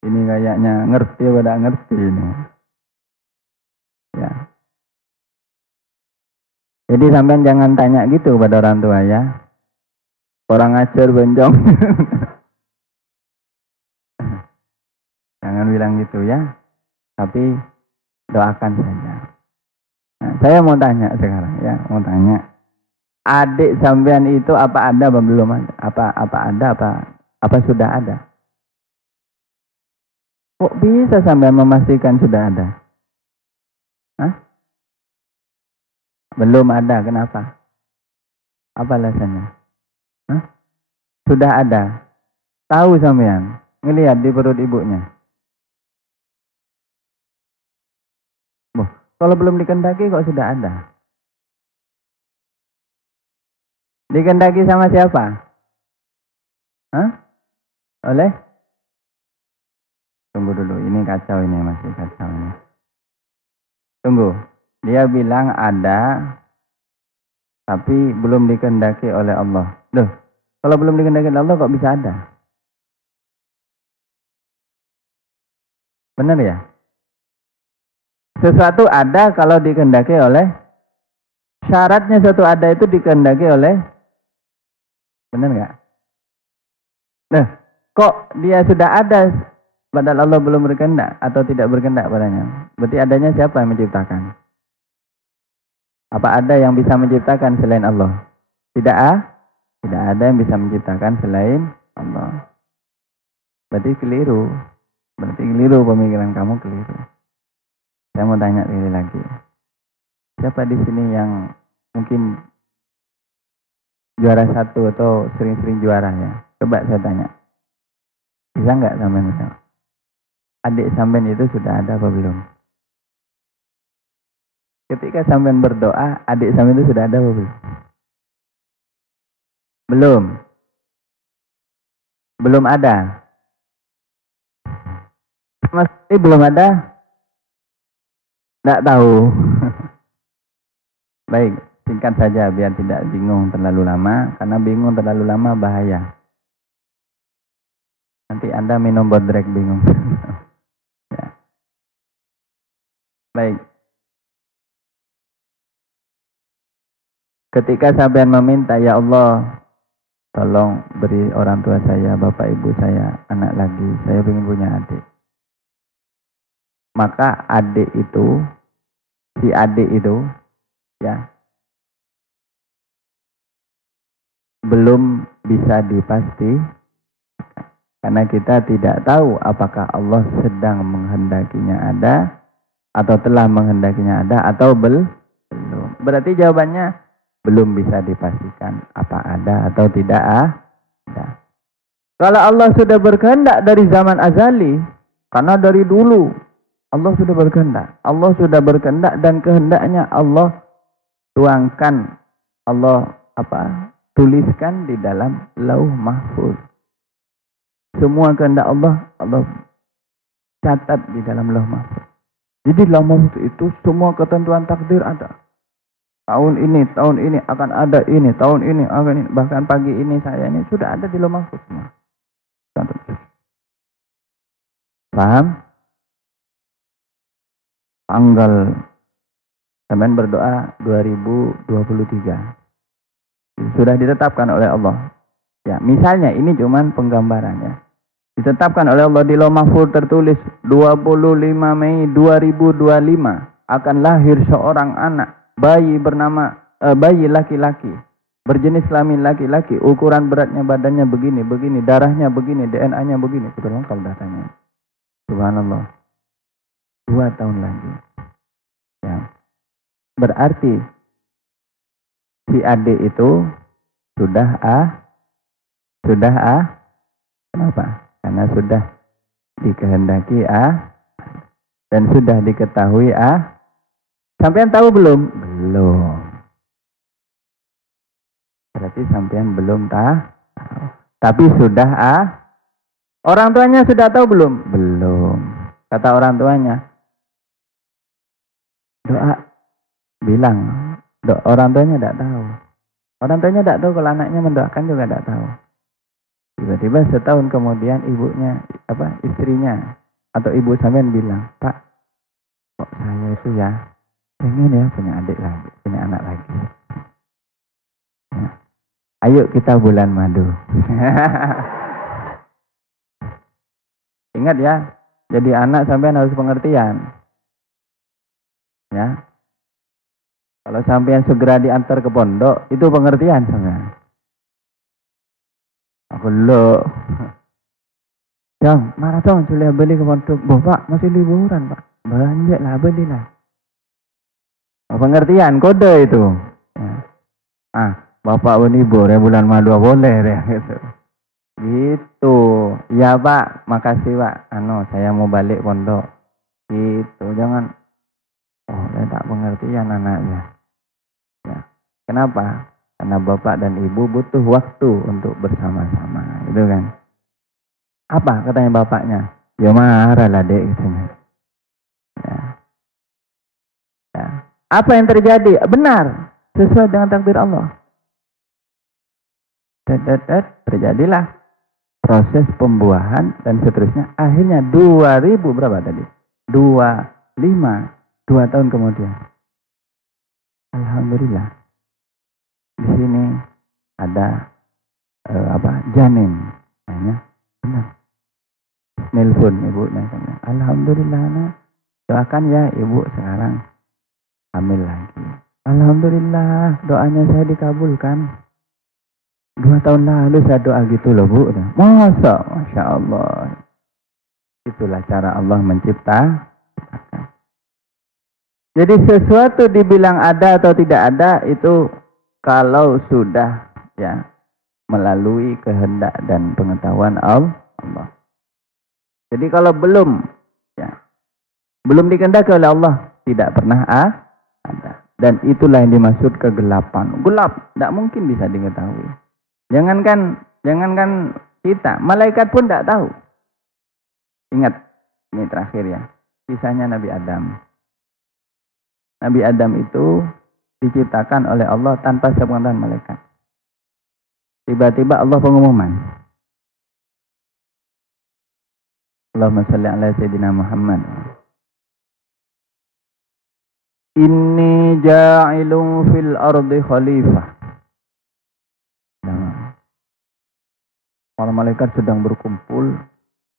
Ini kayaknya ngerti apa tidak ngerti ini. Ya. Jadi sampean jangan tanya gitu pada orang tua ya. Orang ajar benjong. Jangan bilang gitu ya. Tapi doakan saja. Nah, Saya mau tanya sekarang ya, mau tanya. Adik sampean itu apa ada apa belum ada? Apa ada apa sudah ada? Kok bisa sampean memastikan sudah ada? Hah? Belum ada, kenapa? Apa alasannya? Hah? Sudah ada. Tahu sampean, ngelihat di perut ibunya. Boh, kalau belum dikendaki kok sudah ada? Dikendaki sama siapa? Hah? Oleh? Tunggu dulu, ini kacau ini, masih kacau ini. Tunggu, dia bilang ada, tapi belum dikendaki oleh Allah. Loh, kalau belum dikendaki oleh Allah kok bisa ada? Benar ya? Sesuatu ada kalau dikendaki oleh, syaratnya sesuatu ada itu dikendaki oleh, benar nggak? Nah, kok dia sudah ada, padahal Allah belum berkehendak atau tidak berkehendak padanya? Berarti adanya siapa yang menciptakan? Apa ada yang bisa menciptakan selain Allah? Tidak tidak ada yang bisa menciptakan selain Allah. Berarti keliru. Berarti keliru, pemikiran kamu keliru. Saya mau tanya sekali lagi. Siapa di sini yang mungkin juara satu atau sering-sering juara ya? Coba saya tanya. Bisa nggak sampean? Adik sampean itu sudah ada apa belum? Ketika sampean berdoa, adik sampean itu sudah ada apa belum? Belum. Belum ada. Masih belum ada? Nggak tahu. Baik, singkat saja biar tidak bingung terlalu lama. Karena bingung terlalu lama bahaya. Nanti Anda minum bodrek bingung. Ya. Baik. Ketika sampean meminta, ya Allah, tolong beri orang tua saya, bapak ibu saya, anak lagi. Saya ingin punya adik. Maka adik itu, si adik itu, ya, belum bisa dipasti karena kita tidak tahu apakah Allah sedang menghendakinya ada atau telah menghendakinya ada atau belum. Berarti jawabannya belum bisa dipastikan apa ada atau tidak ada. Kalau Allah sudah berkehendak dari zaman azali, karena dari dulu Allah sudah berkehendak. Allah sudah berkehendak dan kehendaknya Allah tuangkan, Allah tuliskan di dalam Lauh Mahfuz. Semua kehendak Allah, Allah catat di dalam Lauh Mahfuz. Jadi Lauh Mahfuz itu semua ketentuan takdir ada. Tahun ini akan ada ini, tahun ini akan ini, bahkan pagi ini saya ini sudah ada di Lauh Mahfuz semua. Paham? Tanggal sampean berdoa 2023. Sudah ditetapkan oleh Allah. Ya, misalnya ini cuman penggambarannya. Ditetapkan oleh Allah di Lauh Mahfuz tertulis 25 Mei 2025 akan lahir seorang anak, bayi bernama bayi laki-laki, berjenis kelamin laki-laki, ukuran beratnya badannya begini, darahnya begini, DNA-nya begini. Sudah lengkap datanya. Subhanallah. 2 tahun lagi. Ya. Berarti si adik itu sudah kenapa? Karena sudah dikehendaki dan sudah diketahui Sampean tahu belum? Belum. Berarti sampean belum tahu. Tapi sudah orang tuanya sudah tahu belum? Belum. Kata orang tuanya, doa bilang, orang tuanya tidak tahu. Orang tuanya tidak tahu kalau anaknya mendoakan juga tidak tahu. Tiba-tiba setahun kemudian ibunya, istrinya atau ibu sampean bilang, Pak, kok saya itu ya pengen ya punya adik lagi, punya anak lagi. Ya. Ayo kita bulan madu. Ingat ya, jadi anak sampean harus pengertian. Ya. Kalau sampean segera diantar ke pondok, itu pengertian sampean. Aku lo. Jang, maraton sudah beli ke pondok. Bapak masih liburan, Pak. Banyak lah, belilah. Pengertian kode itu. Ya. Bapak libur ya bulan madu boleh ya gitu. Gitu. Ya Pak, makasih Pak. Saya mau balik pondok. Gitu, jangan. Oh, saya tak pengertian anaknya. Ya. Kenapa? Karena bapak dan ibu butuh waktu untuk bersama-sama, gitu kan? Apa katanya bapaknya? Ya marah lah dek, katanya. Ya. Ya. Apa yang terjadi? Benar, sesuai dengan takdir Allah. Terjadilah proses pembuahan dan seterusnya. Akhirnya 2000 berapa tadi? 25, 2 tahun kemudian. Alhamdulillah. Di sini ada janin. Hanya benar. Nelpon ibunya. Alhamdulillah, nak. Doakan ya ibu sekarang hamil lagi. Alhamdulillah, doanya saya dikabulkan. 2 tahun lalu saya doa gitu loh Bu. Masya Allah. Itulah cara Allah mencipta. Jadi sesuatu dibilang ada atau tidak ada itu kalau sudah ya melalui kehendak dan pengetahuan Allah. Jadi kalau belum dikehendaki oleh Allah tidak pernah ada. Dan itulah yang dimaksud kegelapan. Gelap, tidak mungkin bisa diketahui. Jangankan kita, malaikat pun tidak tahu. Ingat, ini terakhir ya. Kisahnya Nabi Adam. Nabi Adam itu diciptakan oleh Allah tanpa sepengetahuan malaikat. Tiba-tiba Allah pengumuman. Allahumma shalli ala sayyidina Muhammad. Inni ja'ilun fil ardi khalifah. Para malaikat sedang berkumpul.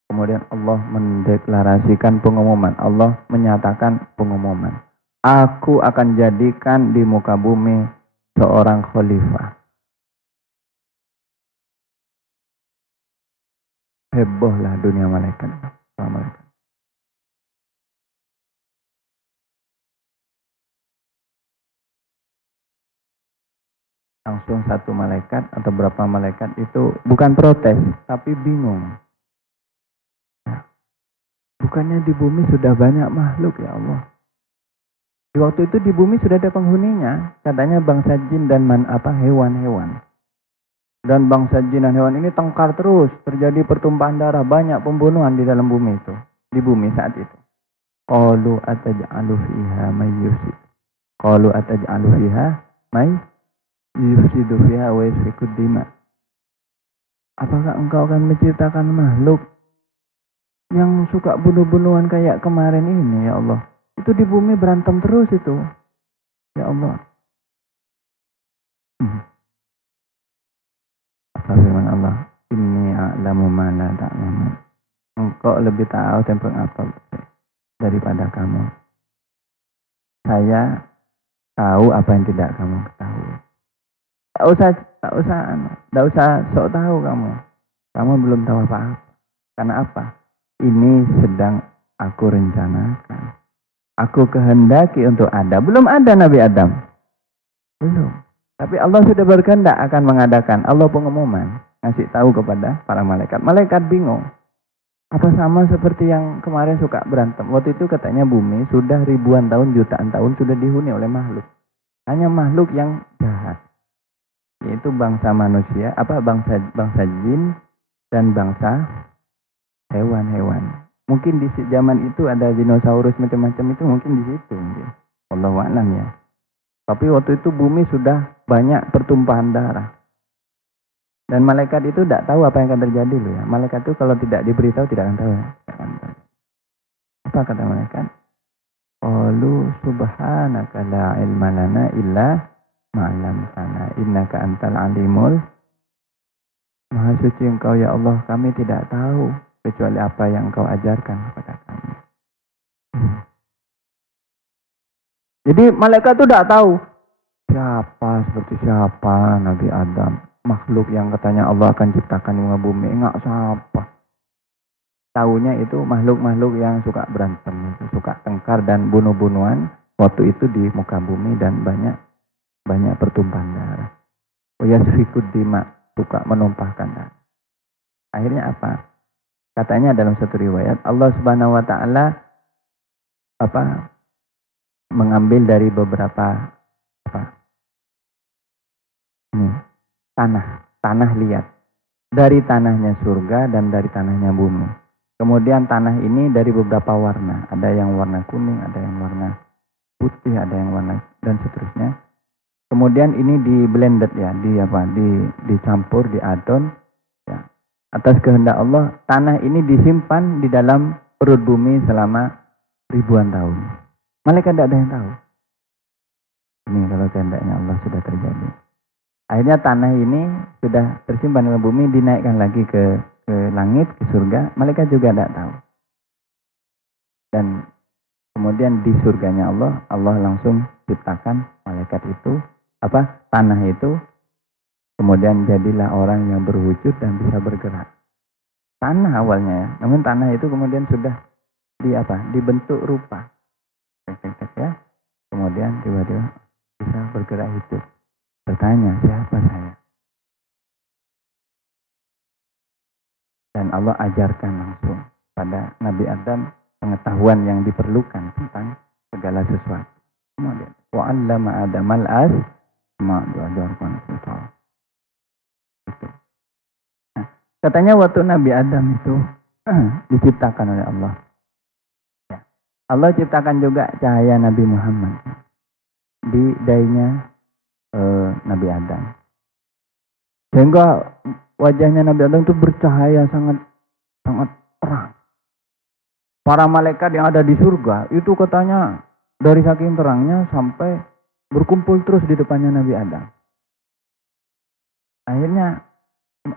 Kemudian Allah mendeklarasikan pengumuman. Allah menyatakan pengumuman. Aku akan jadikan di muka bumi seorang khalifah. Hebohlah dunia malaikat. Langsung satu malaikat atau berapa malaikat itu bukan protes, tapi bingung. Bukannya di bumi sudah banyak makhluk ya Allah. Di waktu itu di bumi sudah ada penghuninya, katanya bangsa jin dan hewan-hewan. Dan bangsa jin dan hewan ini tengkar terus, terjadi pertumpahan darah, banyak pembunuhan di dalam bumi itu, di bumi saat itu. Qalu ataj'alu fiha may yufsid. Qalu ataj'alu fiha may yufsidu fiha wa yasfiku dima. Apakah engkau akan menciptakan makhluk yang suka bunuh-bunuhan kayak kemarin ini ya Allah? Itu di bumi berantem terus itu. Ya Allah. Apa firman Allah? Inni a'lamu ma la ta'lamun. Engkau lebih tahu tentang apa daripada kamu. Saya tahu apa yang tidak kamu ketahui. Tak usah sok tahu kamu. Kamu belum tahu apa-apa. Karena apa? Ini sedang aku rencanakan. Aku kehendaki untuk ada. Belum ada Nabi Adam. Belum. Tapi Allah sudah berkehendak akan mengadakan. Allah pengumuman. Ngasih tahu kepada para malaikat. Malaikat bingung. Apa sama seperti yang kemarin suka berantem. Waktu itu katanya bumi sudah ribuan tahun, jutaan tahun sudah dihuni oleh makhluk. Hanya makhluk yang jahat. Yaitu bangsa manusia, bangsa jin dan bangsa hewan-hewan. Mungkin di zaman itu ada dinosaurus macam-macam itu mungkin di situ. Wallahu a'lam ya. Tapi waktu itu bumi sudah banyak pertumpahan darah. Dan malaikat itu tidak tahu apa yang akan terjadi loh ya. Malaikat itu kalau tidak diberitahu tidak akan tahu ya. Apa kata malaikat? Qalu subhanaka la ilma lana illa ma'lamtana innaka antal alimul. Maha suci engkau ya Allah, kami tidak tahu kecuali apa yang engkau ajarkan kepada kami. Jadi malaikat itu tidak tahu Siapa seperti siapa Nabi Adam? Makhluk yang katanya Allah akan ciptakan di muka bumi. Enggak siapa. Taunya itu makhluk-makhluk yang suka berantem, suka tengkar dan bunuh-bunuhan waktu itu di muka bumi dan banyak pertumpahan darah. Yasfikud dima, suka menumpahkan darah. Akhirnya apa? Katanya dalam satu riwayat Allah Subhanahu wa taala mengambil dari beberapa tanah liat. Dari tanahnya surga dan dari tanahnya bumi. Kemudian tanah ini dari beberapa warna. Ada yang warna kuning, ada yang warna putih, ada yang warna dan seterusnya. Kemudian ini di blended ya, dicampur, diadon ya. Atas kehendak Allah, tanah ini disimpan di dalam perut bumi selama ribuan tahun. Malaikat tidak ada yang tahu. Ini kalau kehendaknya Allah sudah terjadi. Akhirnya tanah ini sudah tersimpan dalam bumi, dinaikkan lagi ke langit, ke surga. Malaikat juga tidak tahu. Dan kemudian di surganya Allah langsung ciptakan malaikat itu, tanah itu. Kemudian jadilah orang yang berwujud dan bisa bergerak. Tanah awalnya ya, namun tanah itu kemudian sudah dibentuk rupa. Ya. Kemudian tiba-tiba bisa bergerak hidup. Bertanya, siapa saya? Dan Allah ajarkan langsung pada Nabi Adam pengetahuan yang diperlukan tentang segala sesuatu. Kemudian, wa'allama Adamal asma' diajarkan itu. Nah, katanya waktu Nabi Adam itu diciptakan oleh Allah. Ya. Allah ciptakan juga cahaya Nabi Muhammad di dainya Nabi Adam. Sehingga wajahnya Nabi Adam itu bercahaya sangat terang. Para malaikat yang ada di surga itu katanya dari saking terangnya sampai berkumpul terus di depannya Nabi Adam. Akhirnya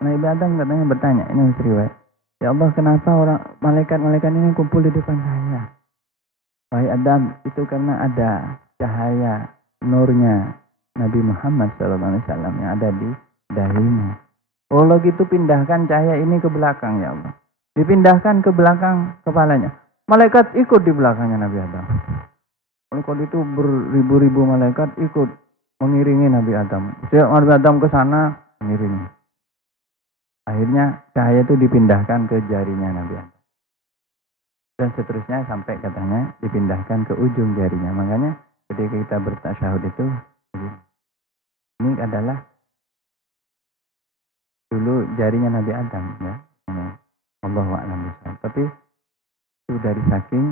Nabi Adam katanya bertanya, ini riwayat, ya Allah, kenapa orang malaikat-malaikat ini kumpul di depan saya? Wahai Adam, itu karena ada cahaya nurnya Nabi Muhammad SAW yang ada di dahinya. Kalau gitu pindahkan cahaya ini ke belakang ya Allah. Dipindahkan ke belakang kepalanya. Malaikat ikut di belakangnya Nabi Adam. Malaikat itu beribu-ribu malaikat ikut mengiringi Nabi Adam. Setiap Nabi Adam ke sana mengiringi. Akhirnya cahaya itu dipindahkan ke jarinya Nabi Adam. Dan seterusnya sampai katanya dipindahkan ke ujung jarinya. Makanya ketika kita bertasyahud itu, ini adalah dulu jarinya Nabi Adam ya. Allahu a'lam bishawab. Tapi itu dari saking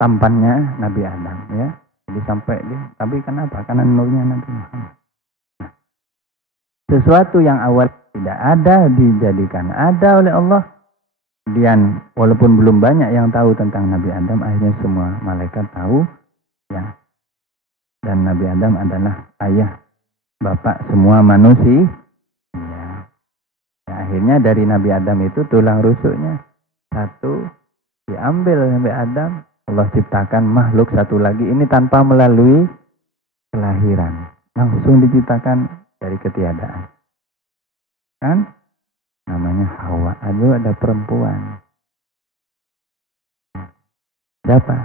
tampannya Nabi Adam ya. Jadi sampai dia, tapi kenapa? Karena nurnya Nabi Muhammad. Nah, sesuatu yang awal tidak ada dijadikan ada oleh Allah. Dan walaupun belum banyak yang tahu tentang Nabi Adam, akhirnya semua malaikat tahu ya. Dan Nabi Adam adalah ayah, bapak semua manusia. Akhirnya dari Nabi Adam itu tulang rusuknya satu diambil Nabi Adam, Allah ciptakan makhluk satu lagi ini tanpa melalui kelahiran, langsung diciptakan dari ketiadaan. Kan? Namanya Hawa. Ada perempuan. Siapa?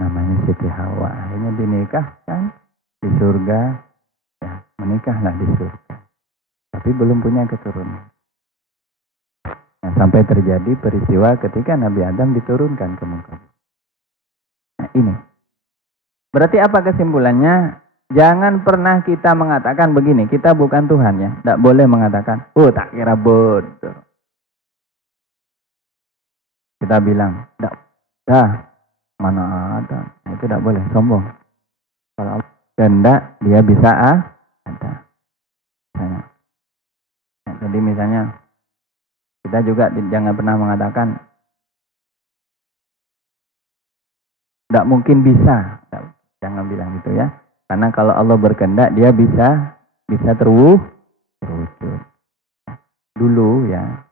Namanya Siti Hawa. Akhirnya dinikahkan di surga. Ya, menikahlah di surga. Tapi belum punya keturunan. Nah, sampai terjadi peristiwa ketika Nabi Adam diturunkan ke muka. Nah, ini. Berarti apa kesimpulannya? Jangan pernah kita mengatakan begini, kita bukan Tuhan ya. Tidak boleh mengatakan, oh tak kira bodoh. Kita bilang, dah, mana ada. Nah, itu tidak boleh, sombong. Kalau Allah kehendak, dia bisa ada. Misalnya. Nah, jadi misalnya, kita juga jangan pernah mengatakan, tidak mungkin bisa. Jangan bilang gitu ya. Karena kalau Allah berkehendak, dia bisa terwujud. Dulu ya,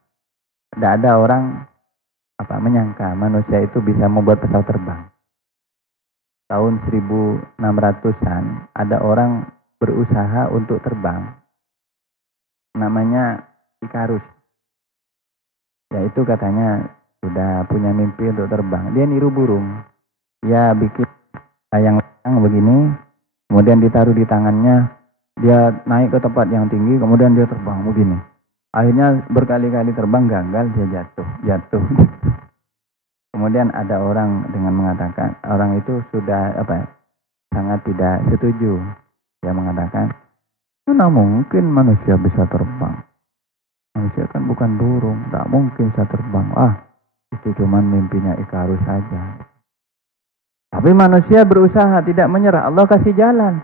tidak ada orang menyangka manusia itu bisa membuat pesawat terbang. tahun 1600-an ada orang berusaha untuk terbang. Namanya Ikarus. Yaitu katanya sudah punya mimpi untuk terbang. Dia niru burung. Dia bikin layang-layang begini, kemudian ditaruh di tangannya. Dia naik ke tempat yang tinggi, kemudian dia terbang begini. Akhirnya berkali-kali terbang, gagal, dia jatuh. Kemudian ada orang dengan mengatakan, orang itu sudah sangat tidak setuju. Dia mengatakan, mana mungkin manusia bisa terbang? Manusia kan bukan burung, tak mungkin bisa terbang. Itu cuma mimpinya Ikarus saja. Tapi manusia berusaha, tidak menyerah. Allah kasih jalan.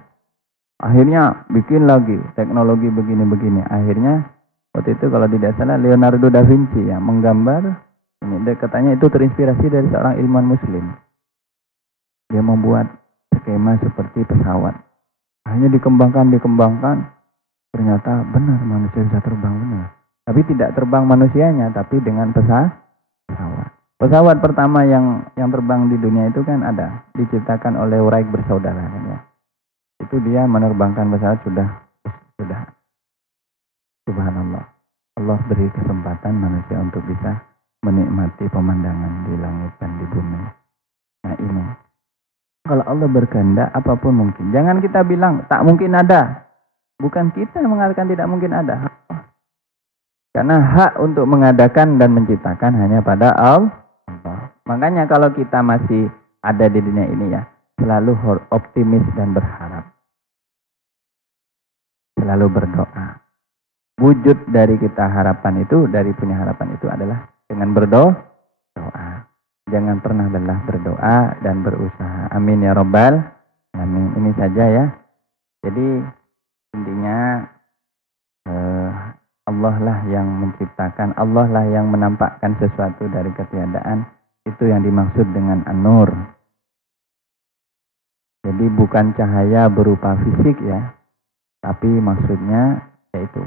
Akhirnya bikin lagi teknologi begini-begini. Akhirnya waktu itu kalau tidak salah Leonardo da Vinci yang menggambar. Ini katanya itu terinspirasi dari seorang ilmuwan Muslim. Dia membuat skema seperti pesawat. Akhirnya dikembangkan. Ternyata benar manusia bisa terbang benar. Tapi tidak terbang manusianya, tapi dengan pesawat. Pesawat pertama yang terbang di dunia itu kan ada, diciptakan oleh Wright bersaudara kan ya. Itu dia menerbangkan pesawat sudah subhanallah. Allah beri kesempatan manusia untuk bisa menikmati pemandangan di langit dan di bumi. Nah ini, kalau Allah berkehendak apapun mungkin. Jangan kita bilang tak mungkin ada. Bukan kita yang mengatakan tidak mungkin ada. Karena hak untuk mengadakan dan menciptakan hanya pada Allah. Makanya kalau kita masih ada di dunia ini ya, selalu optimis dan berharap. Selalu berdoa. Wujud dari kita harapan itu, dari punya harapan itu adalah dengan berdoa. Jangan pernah lelah berdoa dan berusaha. Amin ya Rabbal alamin. Ini saja ya. Jadi intinya Allah lah yang menciptakan, Allah lah yang menampakkan sesuatu dari ketiadaan. Itu yang dimaksud dengan an-nur. Jadi bukan cahaya berupa fisik ya, tapi maksudnya yaitu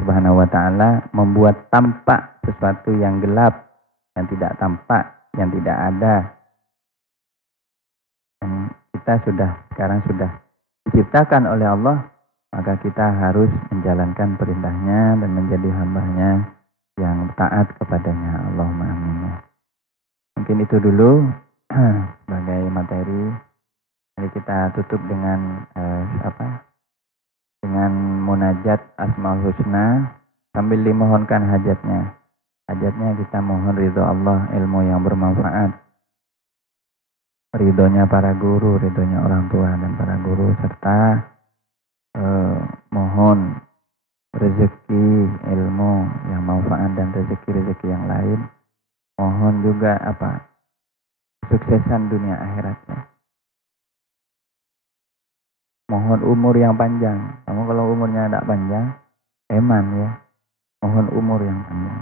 Subhanahu wa ta'ala membuat tampak sesuatu yang gelap, yang tidak tampak, yang tidak ada. Dan kita sekarang sudah diciptakan oleh Allah, maka kita harus menjalankan perintahnya dan menjadi hambanya yang taat kepadanya. Allahumma amin. Mungkin itu dulu sebagai materi. Mari kita tutup dengan dengan munajat Asmaul Husna sambil dimohonkan hajatnya. Hajatnya kita mohon ridho Allah, ilmu yang bermanfaat, ridhonya para guru, ridhonya orang tua dan para guru, serta mohon rezeki ilmu yang manfaat dan rezeki-rezeki yang lain. Mohon juga kesuksesan dunia akhiratnya. Mohon umur yang panjang. Kamu kalau umurnya tidak panjang, eman ya. Mohon umur yang panjang.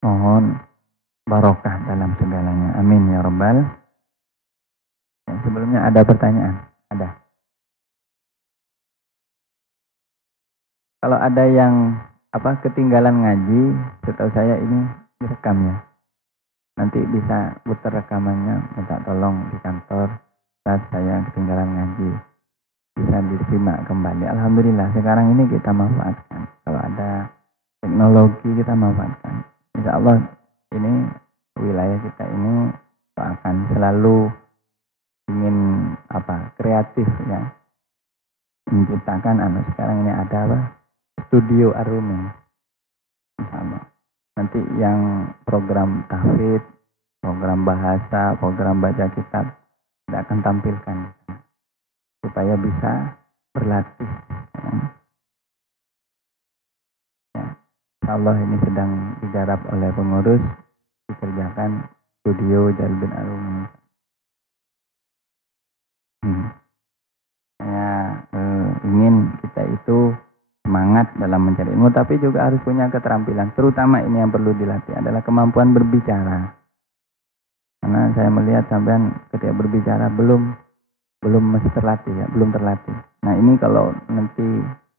Mohon barokah dalam segalanya. Amin ya Rabbal. Sebelumnya ada pertanyaan? Ada. Kalau ada yang ketinggalan ngaji, setahu saya ini direkam ya. Nanti bisa putar rekamannya, minta tolong di kantor. Saat saya ketinggalan ngaji, bisa disimak kembali. Alhamdulillah sekarang ini kita manfaatkan. Kalau ada teknologi kita manfaatkan. Insya Allah ini wilayah kita ini akan selalu ingin kreatif ya, menciptakan sekarang ini ada studio Arumi. Insya Allah. Nanti yang program tahfidz, program bahasa, program baca kitab tidak akan tampilkan supaya bisa berlatih. Ya. Insya Allah ini sedang digarap oleh pengurus, dikerjakan studio Jalbin Arumi. Saya ingin kita itu semangat dalam mencari ilmu, tapi juga harus punya keterampilan. Terutama ini yang perlu dilatih adalah kemampuan berbicara. Karena saya melihat sampean ketika berbicara belum masih terlatih ya, belum terlatih. Nah ini kalau nanti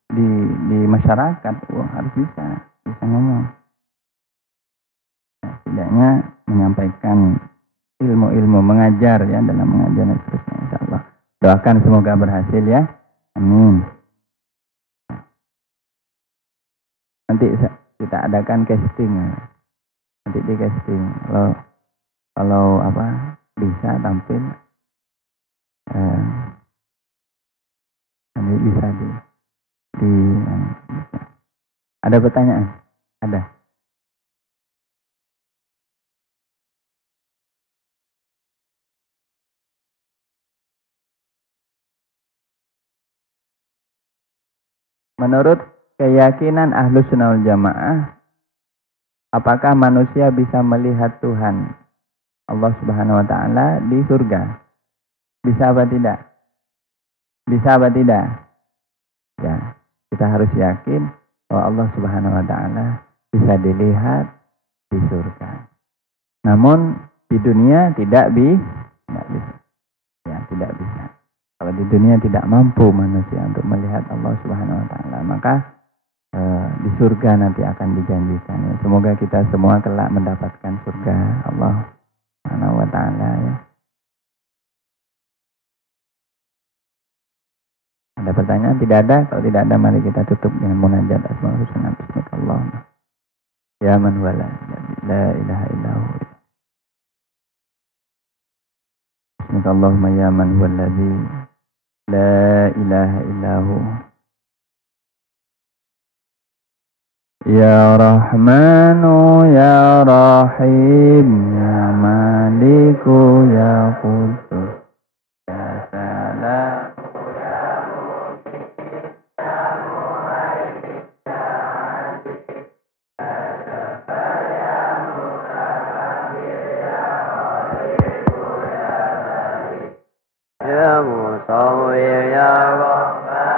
di masyarakat, harus bisa ngomong. Nah, setidaknya menyampaikan ilmu-ilmu mengajar ya, dalam mengajar dan seterusnya insyaallah. Doakan semoga berhasil ya. Amin. Nanti kita adakan casting. Nanti di casting. Kalau apa bisa tampil nanti bisa di bisa. Ada pertanyaan? Ada. Menurut keyakinan Ahlus Sunnah wal Jamaah, apakah manusia bisa melihat Tuhan Allah Subhanahu wa taala di surga? Bisa apa tidak? Bisa apa tidak? Ya, kita harus yakin bahwa Allah Subhanahu wa taala bisa dilihat di surga. Namun di dunia tidak bisa. Ya, tidak bisa. Kalau di dunia tidak mampu manusia untuk melihat Allah Subhanahu wa taala, maka di surga nanti akan dijanjikan. Ya, semoga kita semua kelak mendapatkan surga Allah Subhanahu wa taala ya. Ada pertanyaan? Tidak ada. Kalau tidak ada, mari kita tutup dengan munajat asmaul husna. Bismillahirrahmanirrahim. Ya man wala la ilaha illahu. Bismillahirrahmanirrahim. Ya man waladzi la ilaha illahu. Ya Rahmanu ya Rahim ya Maliku ya Qudus ya Salam. Ya Musawwir ya Rahman.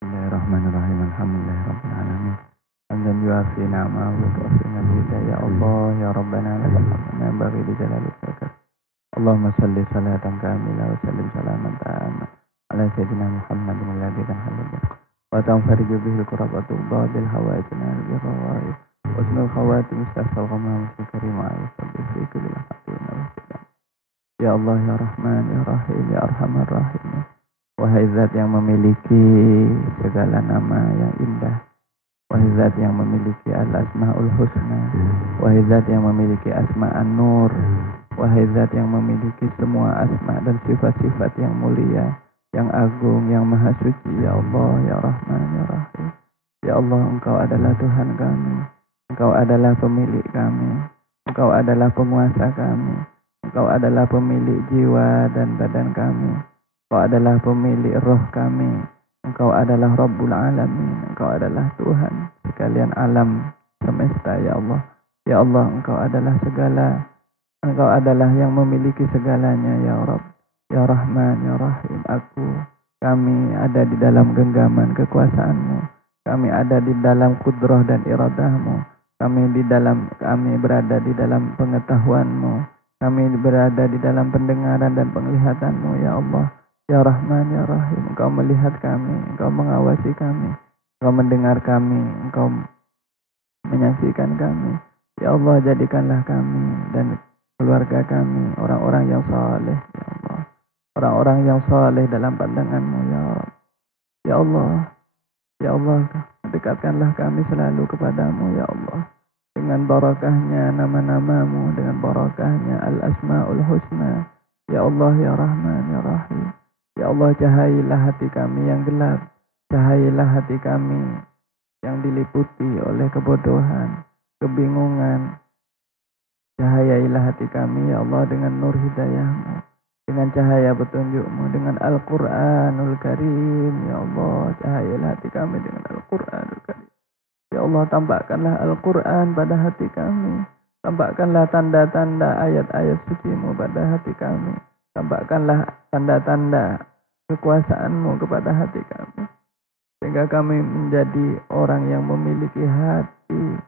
Bismillahirrahmanirrahim. Alhamdulillahirabbil alamin. Hamdan yuafi ni'amahu wa tu'fi walidayya ya Allah ya Rabbana lakal hamdu ma yanbaghi li jalali wajhika. Allahumma shalli salatan kamilah wa sallim salaman ta'ama ala sayyidina Muhammadin alladhi kan halal wa tanfariju bihi al-kurabatu bil hawaijina al-birrawa'i wa sunul khawatim mustafal qamam karim al-sabbi fi kulli haqqin wa salam. Ya Allah ya Rahman ya Rahim ya Arhamar Rahim. Wahai zat yang memiliki segala nama yang indah, wahai zat yang memiliki al-asma'ul husna, wahai zat yang memiliki asma'an nur, wahai zat yang memiliki semua asma dan sifat-sifat yang mulia, yang agung, yang maha suci. Ya Allah ya Rahman ya Rahim. Ya Allah, Engkau adalah Tuhan kami, Engkau adalah pemilik kami, Engkau adalah penguasa kami, Engkau adalah pemilik jiwa dan badan kami, Engkau adalah pemilik roh kami, Engkau adalah Rabbul Alamin, Engkau adalah Tuhan sekalian alam semesta. Ya Allah, ya Allah, Engkau adalah segala, Engkau adalah yang memiliki segalanya. Ya Rabb, ya Rahman, ya Rahim. Kami ada di dalam genggaman kekuasaan-Mu, kami ada di dalam kudrah dan iradah-Mu, kami berada di dalam pengetahuan-Mu, kami berada di dalam pendengaran dan penglihatan-Mu. Ya Allah, ya Rahman, ya Rahim. Engkau melihat kami, Engkau mengawasi kami, Engkau mendengar kami, Engkau menyaksikan kami. Ya Allah, jadikanlah kami dan keluarga kami orang-orang yang saleh. Ya Allah, orang-orang yang saleh dalam pandangan-Mu. Ya Rabb, ya Allah, ya Allah, dekatkanlah kami selalu kepadamu. Ya Allah, dengan barakahnya nama-nama-Mu, dengan barakahnya al-asma'ul husna. Ya Allah, ya Rahman, ya Rahim. Ya Allah, cahailah hati kami yang gelap, cahailah hati kami yang diliputi oleh kebodohan, kebingungan. Cahayailah hati kami, ya Allah, dengan nur hidayah-Mu, dengan cahaya petunjuk-Mu, dengan Al-Quranul Karim. Ya Allah, cahayailah hati kami dengan Al-Quranul Karim. Ya Allah, tampakkanlah Al-Quran pada hati kami, tampakkanlah tanda-tanda ayat-ayat suci-Mu pada hati kami, tampakkanlah tanda-tanda kekuasaan-Mu kepada hati kami, sehingga kami menjadi orang yang memiliki hati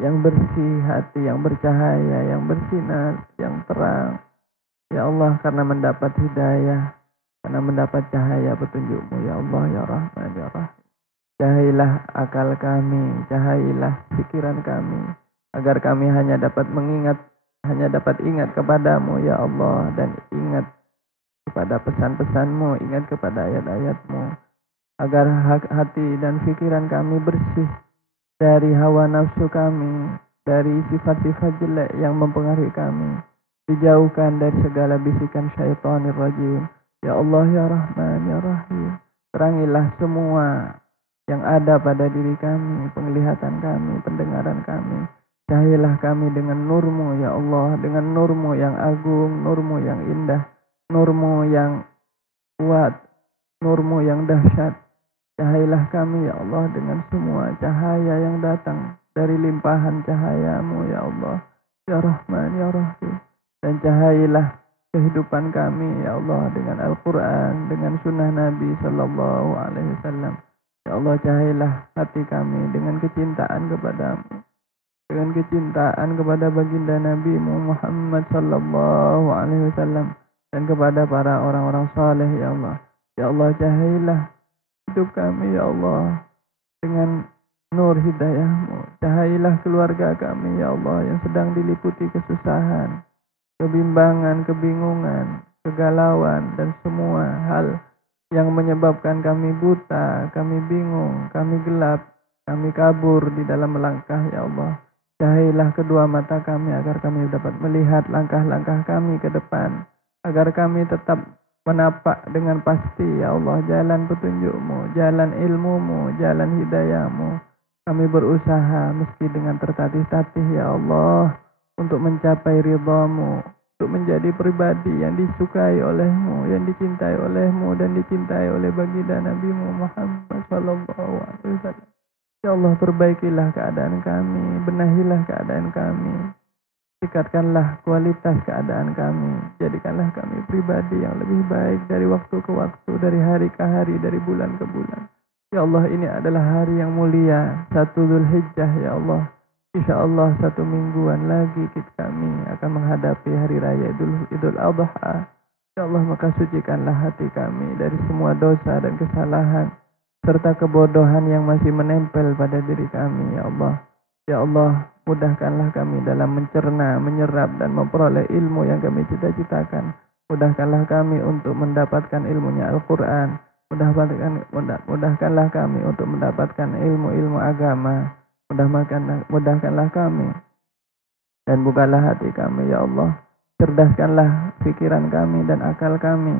yang bersih, hati yang bercahaya, yang bersinar, yang terang. Ya Allah, karena mendapat hidayah, karena mendapat cahaya petunjuk-Mu. Ya Allah, ya Rahman, ya Rahim. Cahailah akal kami, cahailah pikiran kami, agar kami hanya dapat ingat kepadamu, ya Allah, dan ingat kepada pesan-pesan-Mu, ingat kepada ayat-ayat-Mu, agar hati dan pikiran kami bersih dari hawa nafsu kami, dari sifat-sifat jelek yang mempengaruhi kami, dijauhkan dari segala bisikan syaitanir rajim. Ya Allah, ya Rahman, ya Rahim. Terangilah semua yang ada pada diri kami, penglihatan kami, pendengaran kami. Cahailah kami dengan nur-Mu, ya Allah, dengan nur-Mu yang agung, nur-Mu yang indah, nur-Mu yang kuat, nur-Mu yang dahsyat. Cahailah kami, ya Allah, dengan semua cahaya yang datang dari limpahan cahaya-Mu, ya Allah, ya Rahman, ya Rahim. Dan cahailah kehidupan kami, ya Allah, dengan Al-Quran, dengan sunnah Nabi Sallallahu Alaihi Wasallam. Ya Allah, cahailah hati kami dengan kecintaan kepadamu, dengan kecintaan kepada baginda Nabi-Mu Muhammad Sallallahu Alaihi Wasallam, dan kepada para orang-orang saleh. Ya Allah, ya Allah, cahailah hidup kami, ya Allah, dengan nur hidayah-Mu. Cahailah keluarga kami, ya Allah, yang sedang diliputi kesusahan, kebimbangan, kebingungan, kegalauan, dan semua hal yang menyebabkan kami buta, kami bingung, kami gelap, kami kabur di dalam melangkah. Ya Allah, cahailah kedua mata kami agar kami dapat melihat langkah-langkah kami ke depan, agar kami tetap menapak dengan pasti, ya Allah, jalan petunjuk-Mu, jalan ilmu-Mu, jalan hidayah-Mu. Kami berusaha meski dengan tertatih-tatih, ya Allah, untuk mencapai ridha-Mu, untuk menjadi pribadi yang disukai oleh-Mu, yang dicintai oleh-Mu, dan dicintai oleh baginda Nabi-Mu Muhammad Sallallahu Alaihi Wasallam. Ya Allah, perbaikilah keadaan kami, benahilah keadaan kami, tingkatkanlah kualitas keadaan kami, jadikanlah kami pribadi yang lebih baik dari waktu ke waktu, dari hari ke hari, dari bulan ke bulan. Ya Allah, ini adalah hari yang mulia, 1 Dzulhijjah, ya Allah, Insya Allah 1 mingguan lagi kami akan menghadapi hari raya Idul Adha. Ya Allah, maka sucikanlah hati kami dari semua dosa dan kesalahan serta kebodohan yang masih menempel pada diri kami, ya Allah. Ya Allah, mudahkanlah kami dalam mencerna, menyerap dan memperoleh ilmu yang kami cita-citakan. Mudahkanlah kami untuk mendapatkan ilmunya Al-Quran. Mudahkanlah kami untuk mendapatkan ilmu-ilmu agama. Mudahkanlah kami dan bukalah hati kami, ya Allah. Cerdaskanlah pikiran kami dan akal kami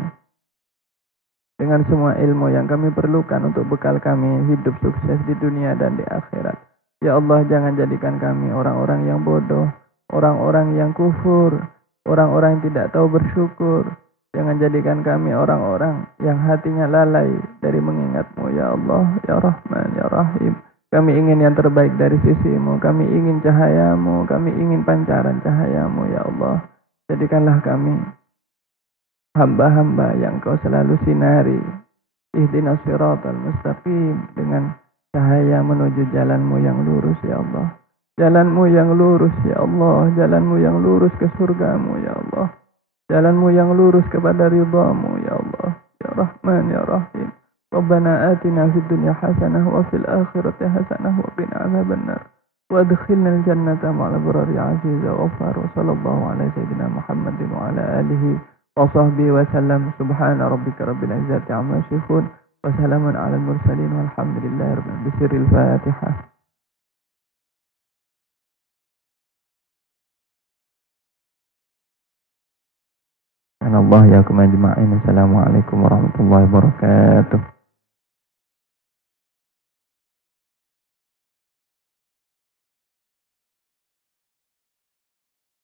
dengan semua ilmu yang kami perlukan untuk bekal kami hidup sukses di dunia dan di akhirat. Ya Allah, jangan jadikan kami orang-orang yang bodoh, orang-orang yang kufur, orang-orang yang tidak tahu bersyukur. Jangan jadikan kami orang-orang yang hatinya lalai dari mengingat-Mu, ya Allah, ya Rahman, ya Rahim. Kami ingin yang terbaik dari sisi-Mu, kami ingin cahaya-Mu, kami ingin pancaran cahaya-Mu, ya Allah. Jadikanlah kami hamba-hamba yang Kau selalu sinari. Ihdinas siratal mustaqim, dengan cahaya menuju jalan-Mu yang lurus, ya Allah. Jalan-Mu yang lurus, ya Allah. Jalan-Mu yang lurus ke surga-Mu, ya Allah. Jalan-Mu yang lurus kepada ridha-Mu, ya Allah. Ya Rahman, ya Rahim. Rabbana atina fid dunya hasanah wa fil akhirati hasanah wa qina adzabannar. Wa adkhilna al-jannata ma'al abrari aziza ghaffar. Wa sallallahu ala sayyidina Muhammadin wa ala alihi wa sahbihi wa sallam. Subhana rabbika rabbil izzati amma yasifun. Wa salamun ala al-mursalin walhamdulillahi rabbil alamin. Bisirril Fatihah. Allah ya kumajma'in. Assalamualaikum warahmatullahi wabarakatuh.